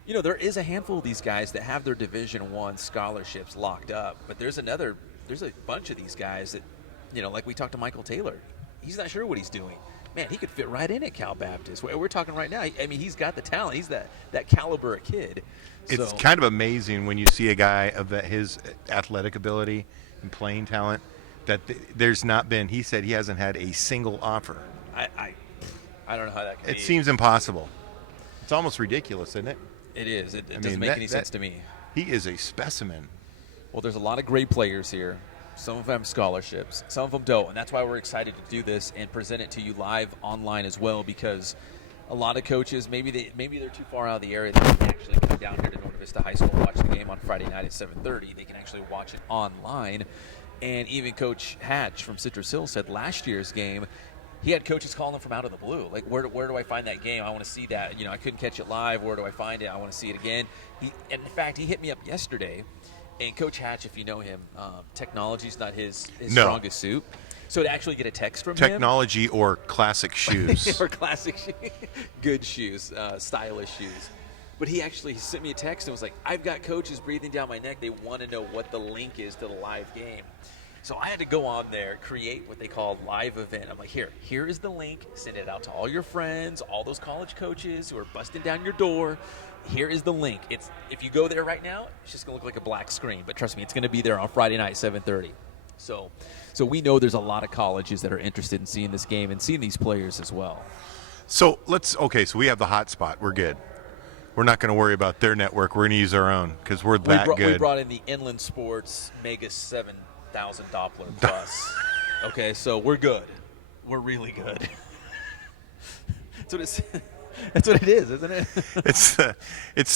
there is a handful of these guys that have their Division I scholarships locked up, but there's a bunch of these guys that, like we talked to Michael Taylor. He's not sure what he's doing. Man, he could fit right in at Cal Baptist. We're talking right now. I mean, he's got the talent. He's that caliber of kid. It's kind of amazing when you see a guy of his athletic ability and playing talent that there's not been. He said he hasn't had a single offer. I don't know how that can be. It seems impossible. It's almost ridiculous, isn't it? It is. It doesn't make any sense to me. He is a specimen. Well, there's a lot of great players here. Some of them have scholarships. Some of them don't. And that's why we're excited to do this and present it to you live online as well, because a lot of coaches, maybe they're too far out of the area. They can actually come down here to Norte Vista High School and watch the game on Friday night at 7:30. They can actually watch it online. And even Coach Hatch from Citrus Hill said last year's game, he had coaches calling him from out of the blue. Like, where do I find that game? I want to see that. I couldn't catch it live. Where do I find it? I want to see it again. And in fact, he hit me up yesterday. And Coach Hatch, if you know him, technology's not his strongest suit. So to actually get a text from technology or classic shoes. or classic shoes. Good shoes, stylish shoes. But he sent me a text and was like, I've got coaches breathing down my neck. They want to know what the link is to the live game. So I had to go on there, create what they call live event. I'm like, here is the link. Send it out to all your friends, all those college coaches who are busting down your door. Here is the link. If you go there right now, it's just going to look like a black screen. But trust me, it's going to be there on Friday night, 7:30. So we know there's a lot of colleges that are interested in seeing this game and seeing these players as well. So so we have the hot spot. We're good. We're not going to worry about their network. We're going to use our own because we're that good. We brought in the Inland Sports Mega 7,000 Doppler Plus. Okay, so we're good. We're really good. That's what it is, isn't it? It's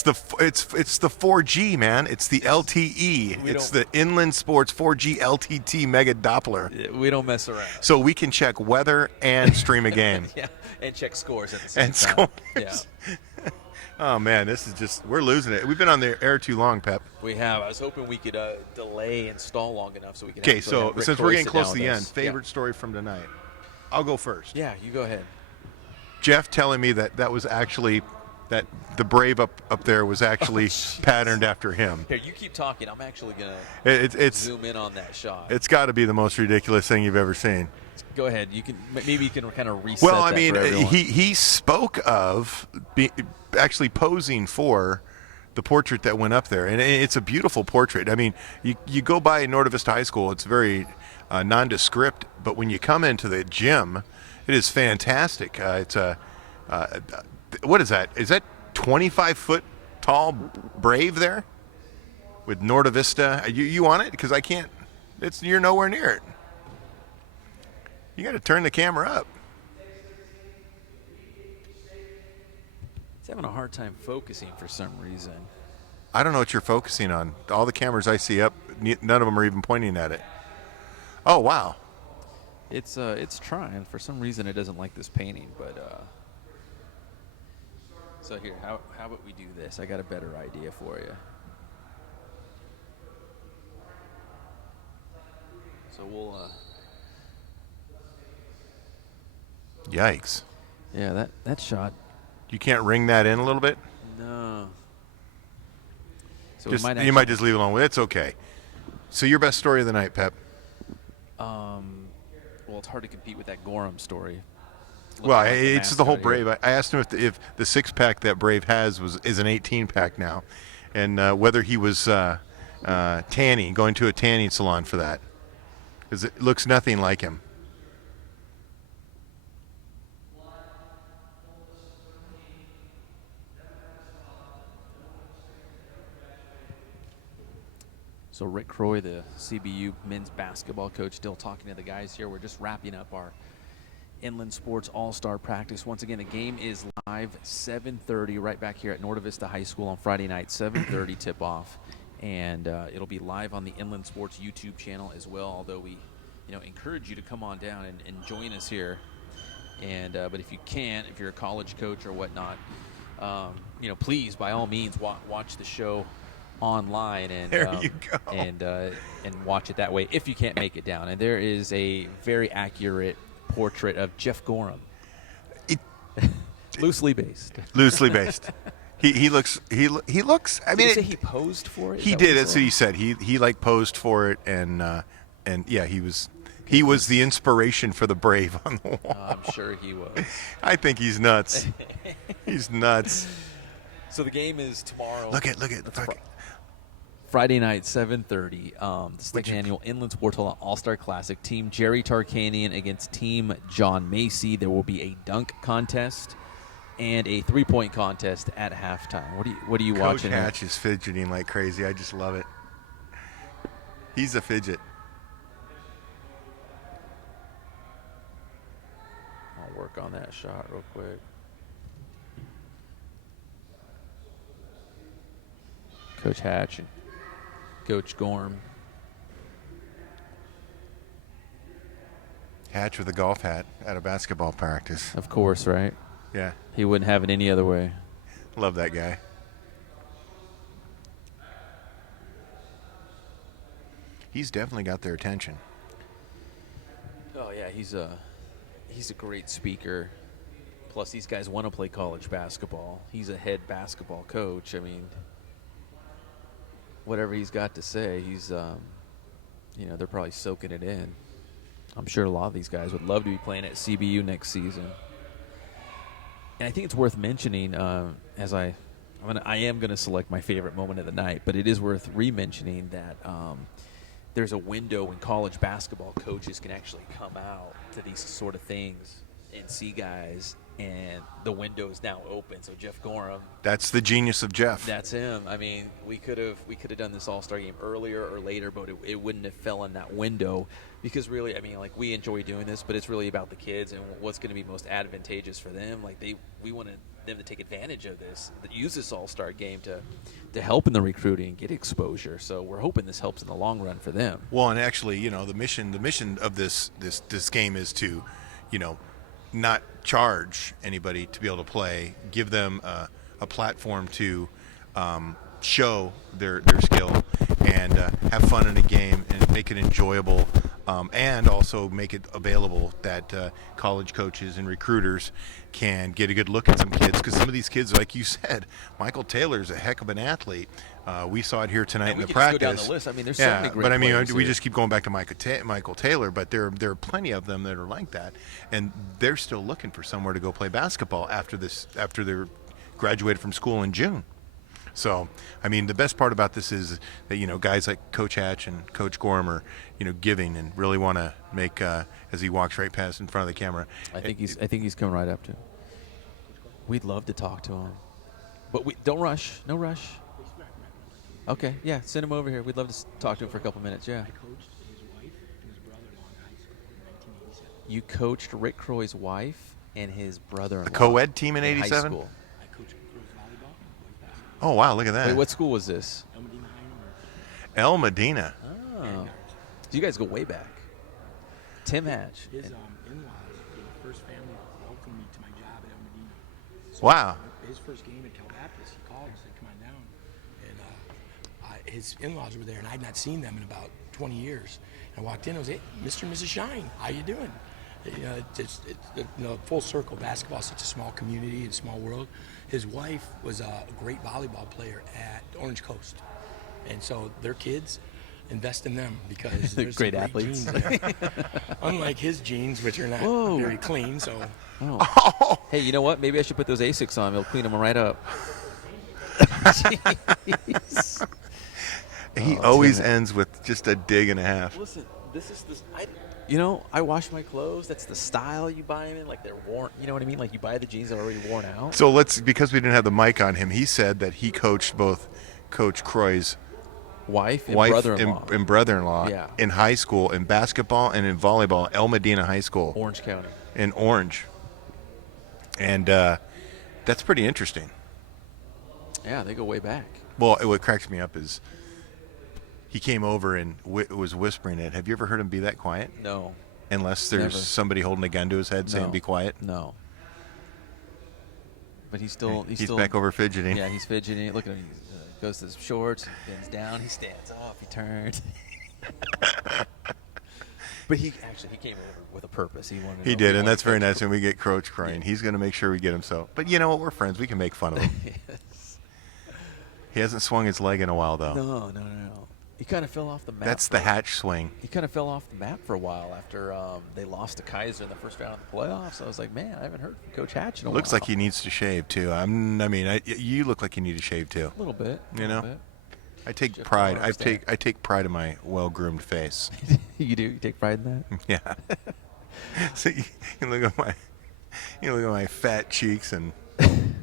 the 4G, man. It's the LTE. It's the Inland Sports 4G LTT Mega Doppler. We don't mess around. So we can check weather and stream a game. Yeah, and check scores at the same time. Scores. Yeah. Oh man, this is we're losing it. We've been on the air too long, Pep. We have. I was hoping we could delay and stall long enough so we can. Okay, so Rick since Croy we're getting sit close down to the with end, us. favorite story from tonight. I'll go first. Yeah, you go ahead. Jeff telling me that was actually that the Brave up there was actually patterned after him. Here, you keep talking. I'm actually gonna zoom in on that shot. It's got to be the most ridiculous thing you've ever seen. Go ahead. Maybe you can kind of reset. Well, I that mean, for everyone. he spoke of actually posing for the portrait that went up there, and it's a beautiful portrait. I mean, you go by Norte Vista High School, it's very nondescript, but when you come into the gym, it is fantastic. It's a what is that? Is that 25-foot tall Brave there with Norte Vista? You on it? Because I can't. You're nowhere near it. You got to turn the camera up. It's having a hard time focusing for some reason. I don't know what you're focusing on. All the cameras I see up, none of them are even pointing at it. Oh, wow. It's trying. For some reason, it doesn't like this painting. But so here, how about we do this? I got a better idea for you. So we'll. Yikes. Yeah, that shot. You can't ring that in a little bit? No. So you might just leave it alone. It's okay. So your best story of the night, Pep? Well, it's hard to compete with that Gorham story. Well, it's just the whole Brave. I asked him if the six-pack that Brave has is an 18-pack now, and whether he was tanning, going to a tanning salon for that, because it looks nothing like him. So Rick Croy, the CBU men's basketball coach, still talking to the guys here. We're just wrapping up our Inland Sports All-Star practice. Once again, the game is live, 7:30, right back here at Norte Vista High School on Friday night, 7:30 tip-off. And it'll be live on the Inland Sports YouTube channel as well, although we encourage you to come on down and join us here. And but if you can't, if you're a college coach or whatnot, please, by all means, watch the show online and there you go. And watch it that way if you can't make it down. And there is a very accurate portrait of Jeff Gorham, loosely based. Loosely based. He looks. I mean, Did you say he posed for it? He did. That's what he said. He like posed for it, and yeah, he was the inspiration for the Brave on the wall. I'm sure he was. I think he's nuts. He's nuts. So the game is tomorrow. Look at. Friday night, 7:30. The second annual Inland Sports All-Star Classic. Team Jerry Tarkanian against Team John Macy. There will be a dunk contest and a three-point contest at halftime. What are you watching? Coach Hatch is fidgeting like crazy. I just love it. He's a fidget. I'll work on that shot real quick. Coach Hatch and Coach Gorham. Hatch with a golf hat at a basketball practice. Of course, right? Yeah. He wouldn't have it any other way. Love that guy. He's definitely got their attention. Oh yeah, he's a great speaker. Plus, these guys want to play college basketball. He's a head basketball coach. I mean, whatever he's got to say, he's, they're probably soaking it in. I'm sure a lot of these guys would love to be playing at CBU next season. And I think it's worth mentioning, I am going to select my favorite moment of the night, but it is worth re-mentioning that there's a window when college basketball coaches can actually come out to these sort of things and see guys, and the window is now open. So Jeff Gorham, That's the genius of Jeff. that's him. I mean, we could have done this All-Star game earlier or later, but it wouldn't have fell in that window, because really, I mean, like, we enjoy doing this, but it's really about the kids and what's going to be most advantageous for them. Like, we wanted them to take advantage of this, use this All-Star game to help in the recruiting, get exposure. So we're hoping this helps in the long run for them. Well, and actually, you know, the mission of this game is to, you know, not charge anybody to be able to play, give them a platform to show their skill and have fun in a game and make it enjoyable, and also make it available that college coaches and recruiters can get a good look at some kids, because some of these kids, like you said, Michael Taylor's a heck of an athlete. We saw it here tonight in the practice. Go down the list. I mean, there's so many great but I mean, players we here. just keep going back to Michael Taylor, but there are plenty of them that are like that, and they're still looking for somewhere to go play basketball after they're graduated from school in June. So, I mean, the best part about this is that, you know, guys like Coach Hatch and Coach Gorham are, you know, giving and really want to make, as he walks right past in front of the camera. I think he's coming right up to him. We'd love to talk to him, but don't rush. No rush. Okay, yeah, send him over here. We'd love to talk to him for a couple minutes. Yeah. I coached his wife and his brother-in-law in high school in 1987. You coached Rick Croy's wife and his brother-in-law. A co-ed team in high 87? school. I coached girls volleyball and boys basketball. Oh, wow, look at that. Wait, what school was this? El Medina High and Orange. El Medina. Oh, so you guys go way back. Tim Hatch. His in-laws were the first family to welcome me to my job at El Medina. So Wow. His first game at Cal Baptist, he called and said, "Come on down." And his in-laws were there, and I'd not seen them in about 20 years. And I walked in, I was, "Hey, Mr. and Mrs. Shine, how you doing?" You know, it's you know, full circle. Basketball is such a small community and small world. His wife was a great volleyball player at Orange Coast, and so their kids invest in them because there's Great some athletes. genes there. Unlike his genes, which are not Whoa. very clean. So Oh. Hey, you know what? Maybe I should put those Asics on. It'll clean them right up. Jeez. He always ends with just a dig and a half. Listen, this is this. I wash my clothes. That's the style you buy them in. Like, they're worn. You know what I mean? Like, you buy the jeans that are already worn out. So because we didn't have the mic on him, he said that he coached both Coach Croy's wife and and brother-in-law Yeah. in high school, in basketball and in volleyball, El Medina High School. Orange County. In Orange. And that's pretty interesting. Yeah, they go way back. Well, what cracks me up is he came over and was whispering it. Have you ever heard him be that quiet? No. Unless there's Never. somebody holding a gun to his head saying, No. "Be quiet." No. But he's still. He's back over fidgeting. Yeah, he's fidgeting. Look at him. He goes to his shorts, bends down, he stands up, he turns. But he came over with a purpose. He did, and that's very nice. And we get Coach Croy, and he's going to make sure we get him so. But you know what? We're friends. We can make fun of him. Yes. He hasn't swung his leg in a while, though. No. He kind of fell off the map. That's the Hatch swing. He kind of fell off the map for a while after they lost to Kaiser in the first round of the playoffs. I was like, man, I haven't heard from Coach Hatch in a while. Looks like he needs to shave too. You look like you need to shave too. A little bit. You know, bit. I take Jeff pride. Gorham's I take pride in my well-groomed face. You do? You take pride in that? Yeah. So you look at my fat cheeks and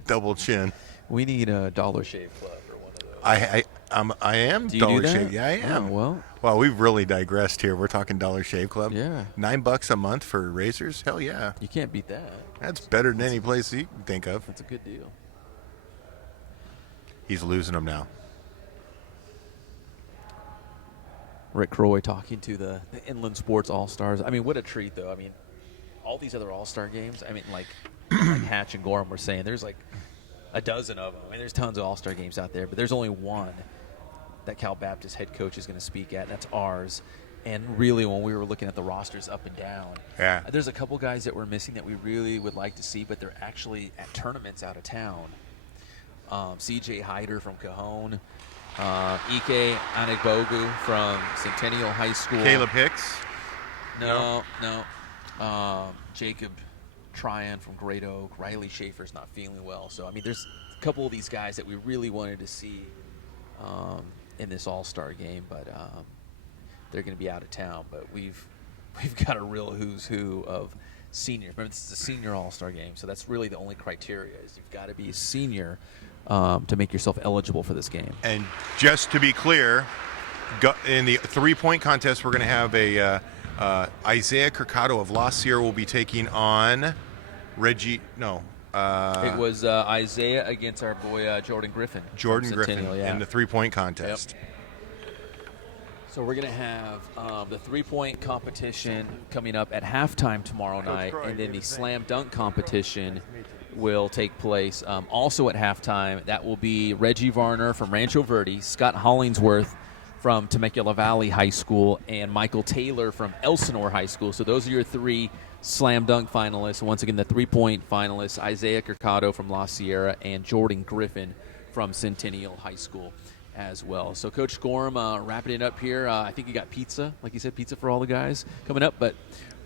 double chin. We need a Dollar Shave Club for one of those. I am Do you Dollar do that? Shave. Yeah, I am. Oh, well, we've really digressed here. We're talking Dollar Shave Club. Yeah. $9 a month for razors. Hell yeah. You can't beat that. That's better than any place you can think of. That's a good deal. He's losing them now. Rick Croy talking to the Inland Sports All-Stars. I mean, what a treat, though. I mean, all these other All-Star games, I mean, like Hatch and Gorham were saying, there's like a dozen of them. I mean, there's tons of All-Star games out there, but there's only one that Cal Baptist head coach is going to speak at, and that's ours. And really, when we were looking at the rosters up and down, there's a couple guys that we're missing that we really would like to see, but they're actually at tournaments out of town. C.J. Hyder from Cajon. Ike Anigbogu from Centennial High School. Caleb Hicks? No. Jacob Tryon from Great Oak. Riley Schaefer's not feeling well. So, I mean, there's a couple of these guys that we really wanted to see in this All-Star game. But they're going to be out of town. But we've got a real who's who of seniors. Remember, this is a senior all-star game, so that's really the only criteria is you've got to be a senior to make yourself eligible for this game. And just to be clear, in the three-point contest, we're going to have a Isaiah Curcado of La Sierra will be taking on Reggie. No. It was Isaiah against our boy Jordan Griffin. Jordan Griffin yeah. in the three-point contest. Yep. So we're going to have the three-point competition coming up at halftime tomorrow night, and then the slam dunk competition will take place also at halftime. That will be Reggie Varner from Rancho Verde, Scott Hollingsworth from Temecula Valley High School, and Michael Taylor from Elsinore High School. So those are your three slam dunk finalists. Once again, the three-point finalists, Isaiah Curcado from La Sierra and Jordan Griffin from Centennial High School as well. So Coach Gorham, wrapping it up here. I think you got pizza, like you said, pizza for all the guys coming up. But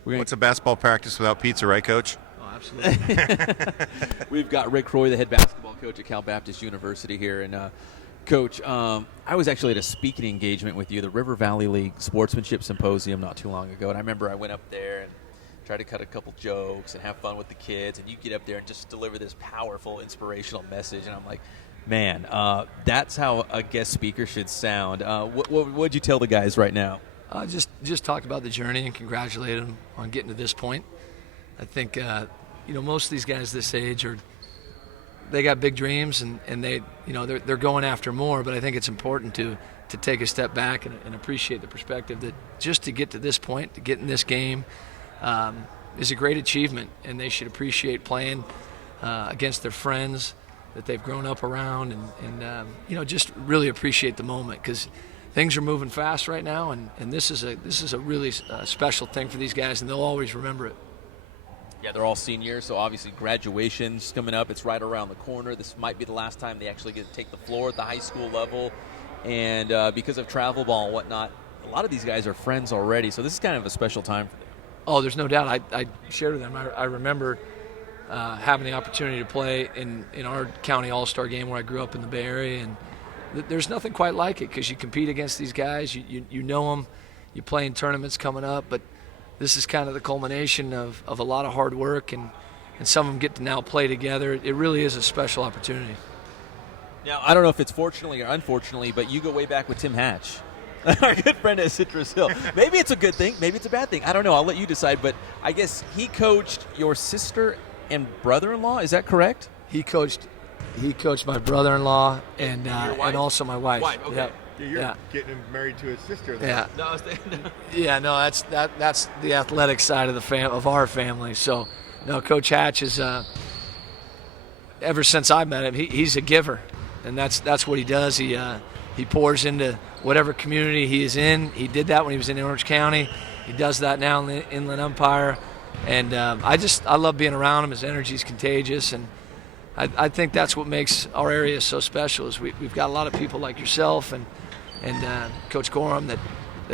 What's a basketball practice without pizza, right, Coach? Oh, absolutely. We've got Rick Croy, the head basketball coach at Cal Baptist University here. And Coach, I was actually at a speaking engagement with you, the River Valley League Sportsmanship Symposium not too long ago. And I remember I went up there and tried to cut a couple jokes and have fun with the kids. And you get up there and just deliver this powerful, inspirational message. And I'm like, man, that's how a guest speaker should sound. What'd you tell the guys right now? Just talk about the journey and congratulate them on getting to this point. I think, most of these guys this age they got big dreams and they, they're going after more. But I think it's important to take a step back and appreciate the perspective that just to get to this point, to get in this game, is a great achievement, and they should appreciate playing against their friends that they've grown up around, and just really appreciate the moment, because things are moving fast right now, and this is a really special thing for these guys, and they'll always remember it. Yeah, they're all seniors, so obviously graduation's coming up. It's right around the corner. This might be the last time they actually get to take the floor at the high school level, and because of travel ball and whatnot, a lot of these guys are friends already, so this is kind of a special time for them. Oh, there's no doubt. I shared with them. I remember having the opportunity to play in our county all-star game where I grew up in the Bay Area, and there's nothing quite like it, because you compete against these guys, you know them, you play in tournaments coming up, but this is kind of the culmination of a lot of hard work, and some of them get to now play together. It really is a special opportunity. Now, I don't know if it's fortunately or unfortunately, but you go way back with Tim Hatch, our good friend at Citrus Hill. Maybe it's a good thing, maybe it's a bad thing. I don't know. I'll let you decide, but I guess he coached your sister and brother-in-law, is that correct? He coached my brother-in-law and also my wife. Okay. Yeah. Yeah, you're getting married to his sister. Though. Yeah. No, Yeah, no, that's the athletic side of our family. So, no, Coach Hatch is ever since I met him, he's a giver, and that's what he does. He pours into whatever community he is in. He did that when he was in Orange County. He does that now in the Inland Empire. And I love being around him. His energy is contagious, and I think that's what makes our area so special. Is we've got a lot of people like yourself and Coach Gorham that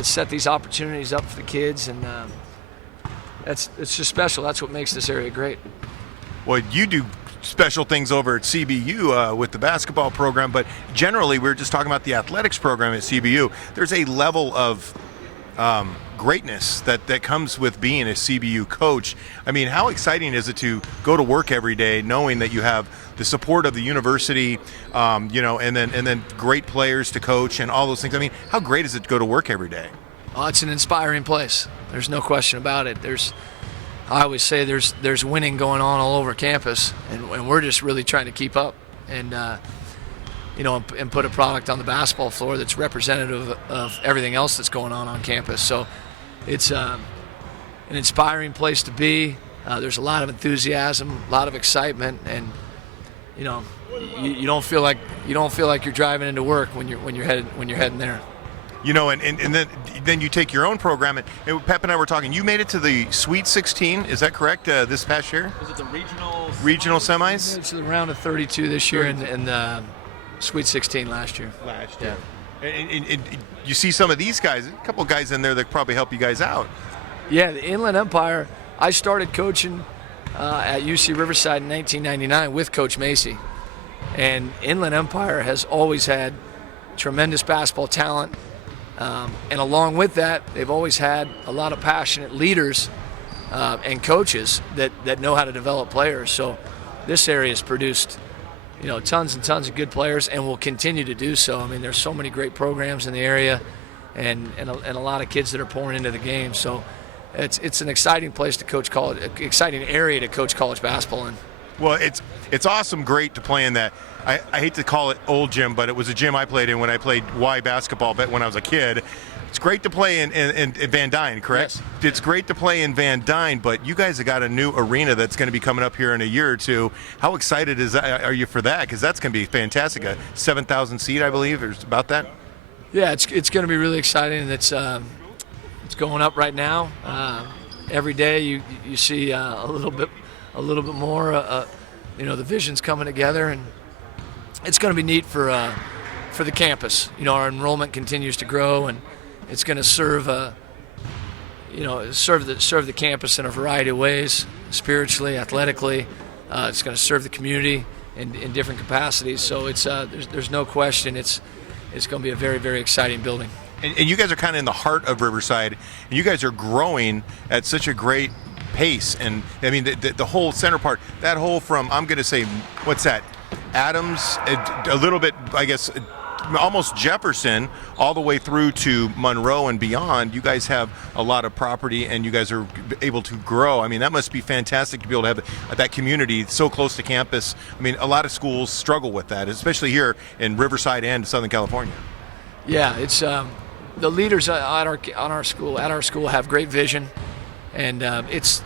set these opportunities up for the kids, and it's just special. That's what makes this area great. Well, you do special things over at CBU with the basketball program, but generally we're just talking about the athletics program at CBU. There's a level of greatness that comes with being a CBU coach. I mean, how exciting is it to go to work every day knowing that you have the support of the university, and then great players to coach and all those things? I mean, how great is it to go to work every day? Oh, it's an inspiring place. There's no question about it. I always say there's winning going on all over campus, and we're just really trying to keep up and put a product on the basketball floor that's representative of everything else that's going on campus. So it's an inspiring place to be. There's a lot of enthusiasm, a lot of excitement, and you don't feel like you're driving into work when you're heading there. And then you take your own program, and Pep and I were talking. You made it to the Sweet 16, is that correct? This past year? Was it the regional semis? It's the round of 32 this year, and the Sweet 16 last year. Yeah. And you see some of these guys, a couple of guys in there that probably help you guys out. Yeah, the Inland Empire. I started coaching at UC Riverside in 1999 with Coach Macy, and Inland Empire has always had tremendous basketball talent. And along with that, they've always had a lot of passionate leaders and coaches that know how to develop players. So this area has produced, tons and tons of good players, and will continue to do so. I mean, there's so many great programs in the area, and a lot of kids that are pouring into the game. So it's an exciting place to coach college, exciting area to coach college basketball in. Well, it's awesome, great to play in that. I hate to call it old gym, but it was a gym I played in when I played Y basketball when I was a kid. It's great to play in Van Dyne, correct? Yes. It's great to play in Van Dyne, but you guys have got a new arena that's going to be coming up here in a year or two. How excited are you for that? Because that's going to be fantastic. A 7,000 seat, I believe, or about that. Yeah, it's going to be really exciting. It's going up right now. Every day you see a little bit more. The vision's coming together, and it's going to be neat for the campus. Our enrollment continues to grow, and it's going to serve the campus in a variety of ways, spiritually, athletically. It's going to serve the community in different capacities. So it's there's no question it's going to be a very, very exciting building. And you guys are kind of in the heart of Riverside, and you guys are growing at such a great pace. And I mean, the whole center part, that whole from, I'm going to say, what's that? Adams, a little bit, I guess, almost Jefferson, all the way through to Monroe and beyond. You guys have a lot of property, and you guys are able to grow. I mean, that must be fantastic to be able to have that community so close to campus. I mean, a lot of schools struggle with that, especially here in Riverside and Southern California. Yeah, it's the leaders at our school have great vision, and it's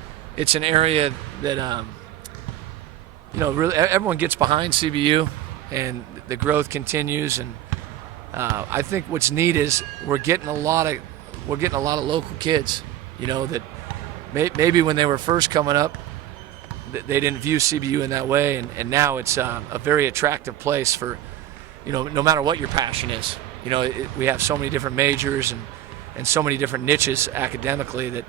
an area that really everyone gets behind CBU, and the growth continues. And I think what's neat is we're getting a lot of local kids, that maybe when they were first coming up, they didn't view CBU in that way, and now it's a very attractive place for, no matter what your passion is. We have so many different majors and so many different niches academically that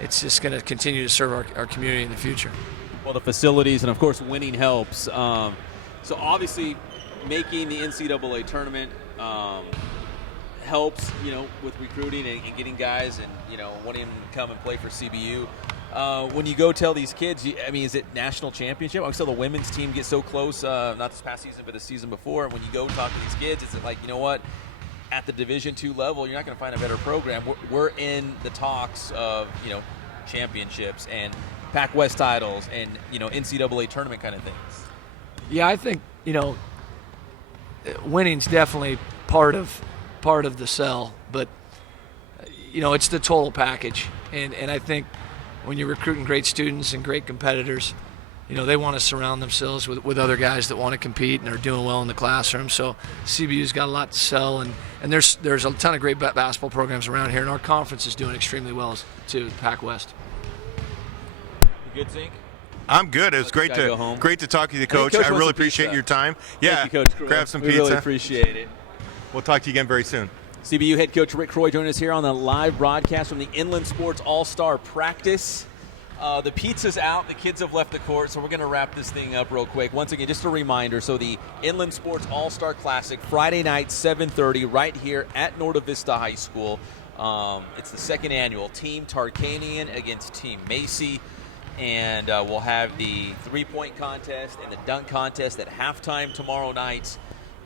it's just going to continue to serve our community in the future. Well, the facilities and, of course, winning helps. So obviously making the NCAA tournament helps, with recruiting and getting guys and, wanting them to come and play for CBU. When you go tell these kids, is it national championship? I saw the women's team get so close, not this past season, but the season before. When you go talk to these kids, it's like, what? At the Division II level, you're not going to find a better program. We're in the talks of, championships and Pac-West titles and, NCAA tournament kind of things. Yeah, I think, winning's definitely part of the sell, but, it's the total package. And I think when you're recruiting great students and great competitors, they want to surround themselves with other guys that want to compete and are doing well in the classroom. So CBU's got a lot to sell, and there's a ton of great basketball programs around here, and our conference is doing extremely well too, Pac-West. You good, Zink? I'm good. It was great to talk to you, Coach. I really appreciate your time. Yeah, thank you, Coach Croy. Grab some we pizza. Really appreciate it. We'll talk to you again very soon. CBU head coach Rick Croy joining us here on the live broadcast from the Inland Sports All-Star Practice. The pizza's out. The kids have left the court, so we're going to wrap this thing up real quick. Once again, just a reminder, so the Inland Sports All-Star Classic, Friday night, 7:30, right here at Norte Vista High School. It's the second annual. Team Tarkanian against Team Macy. And we'll have the three-point contest and the dunk contest at halftime tomorrow night.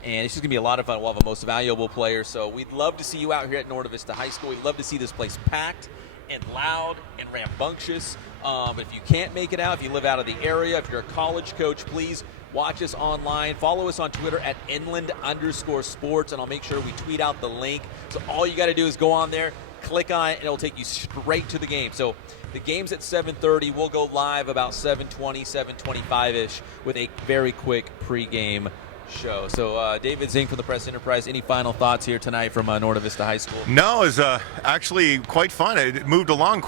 And it's just going to be a lot of fun. We'll have a most valuable player. So we'd love to see you out here at Norte Vista High School. We'd love to see this place packed and loud and rambunctious. But if you can't make it out, if you live out of the area, if you're a college coach, please watch us online. Follow us on Twitter at @inland_sports, and I'll make sure we tweet out the link. So all you got to do is go on there, click on it, and it'll take you straight to the game. So the game's at 7:30. We'll go live about 7:20, 7:25-ish with a very quick pregame show. So David Zink from the Press Enterprise, any final thoughts here tonight from Norte Vista High School? No, it was actually quite fun. It moved along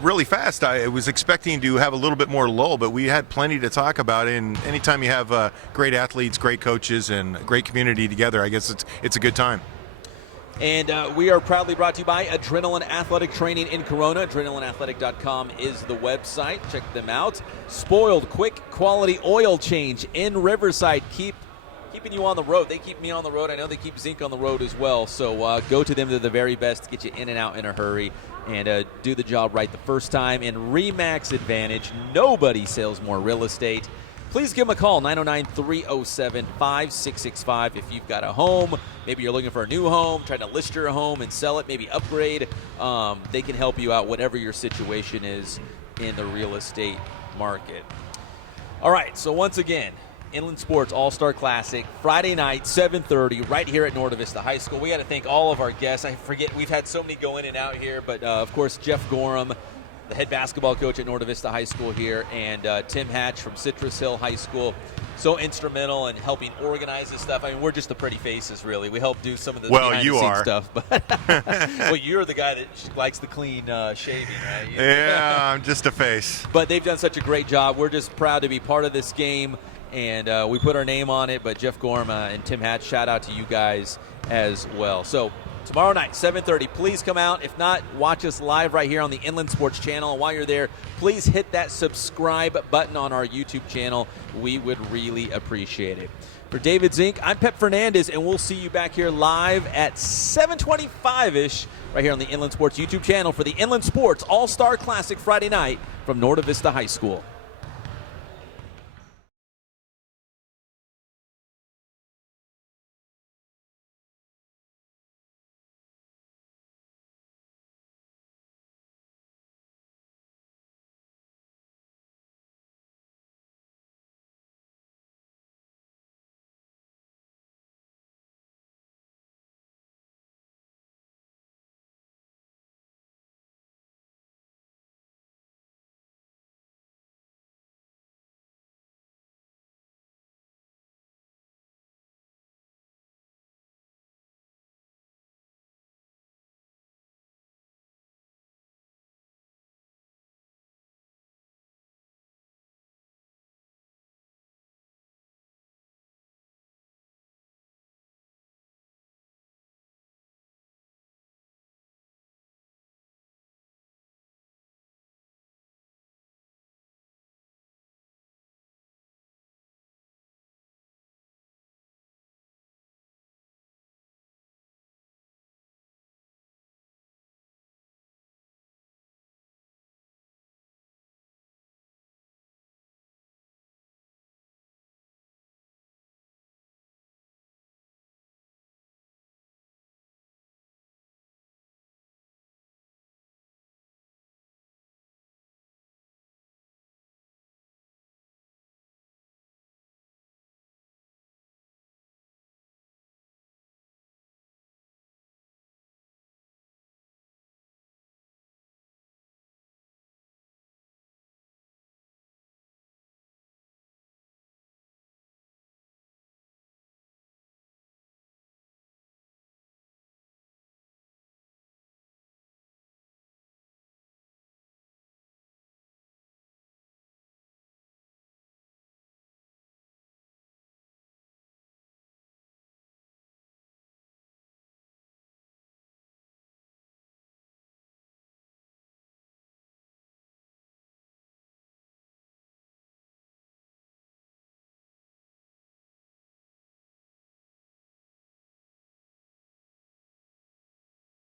really fast. I was expecting to have a little bit more lull, but we had plenty to talk about. And anytime you have great athletes, great coaches, and great community together, I guess it's a good time. And we are proudly brought to you by Adrenaline Athletic Training in Corona. AdrenalineAthletic.com is the website. Check them out. Spoiled Quick Quality Oil Change in Riverside. Keep keeping you on the road. They keep me on the road. I know they keep Zink on the road as well. So go to them. They're the very best to get you in and out in a hurry and do the job right the first time. And RE/MAX Advantage, nobody sells more real estate. Please give them a call, 909-307-5665. If you've got a home, maybe you're looking for a new home, trying to list your home and sell it, maybe upgrade, they can help you out whatever your situation is in the real estate market. All right, so once again, Inland Sports All-Star Classic, Friday night, 7:30, right here at Norte Vista High School. We got to thank all of our guests. I forget, we've had so many go in and out here, but of course, Jeff Gorham, the head basketball coach at Norte Vista High School here, and Tim Hatch from Citrus Hill High School. So instrumental in helping organize this stuff. I mean, we're just the pretty faces, really. We help do some of the behind-the-scenes stuff. But well, you're the guy that likes the clean shaving, right? Yeah, I'm just a face. But they've done such a great job. We're just proud to be part of this game, and we put our name on it. But Jeff Gorham and Tim Hatch, shout out to you guys as well. So tomorrow night, 7:30, please come out. If not, watch us live right here on the Inland Sports channel. And while you're there, please hit that subscribe button on our YouTube channel. We would really appreciate it. For David Zink, I'm Pep Fernandez, and we'll see you back here live at 7:25-ish right here on the Inland Sports YouTube channel for the Inland Sports All-Star Classic Friday night from Norte Vista High School.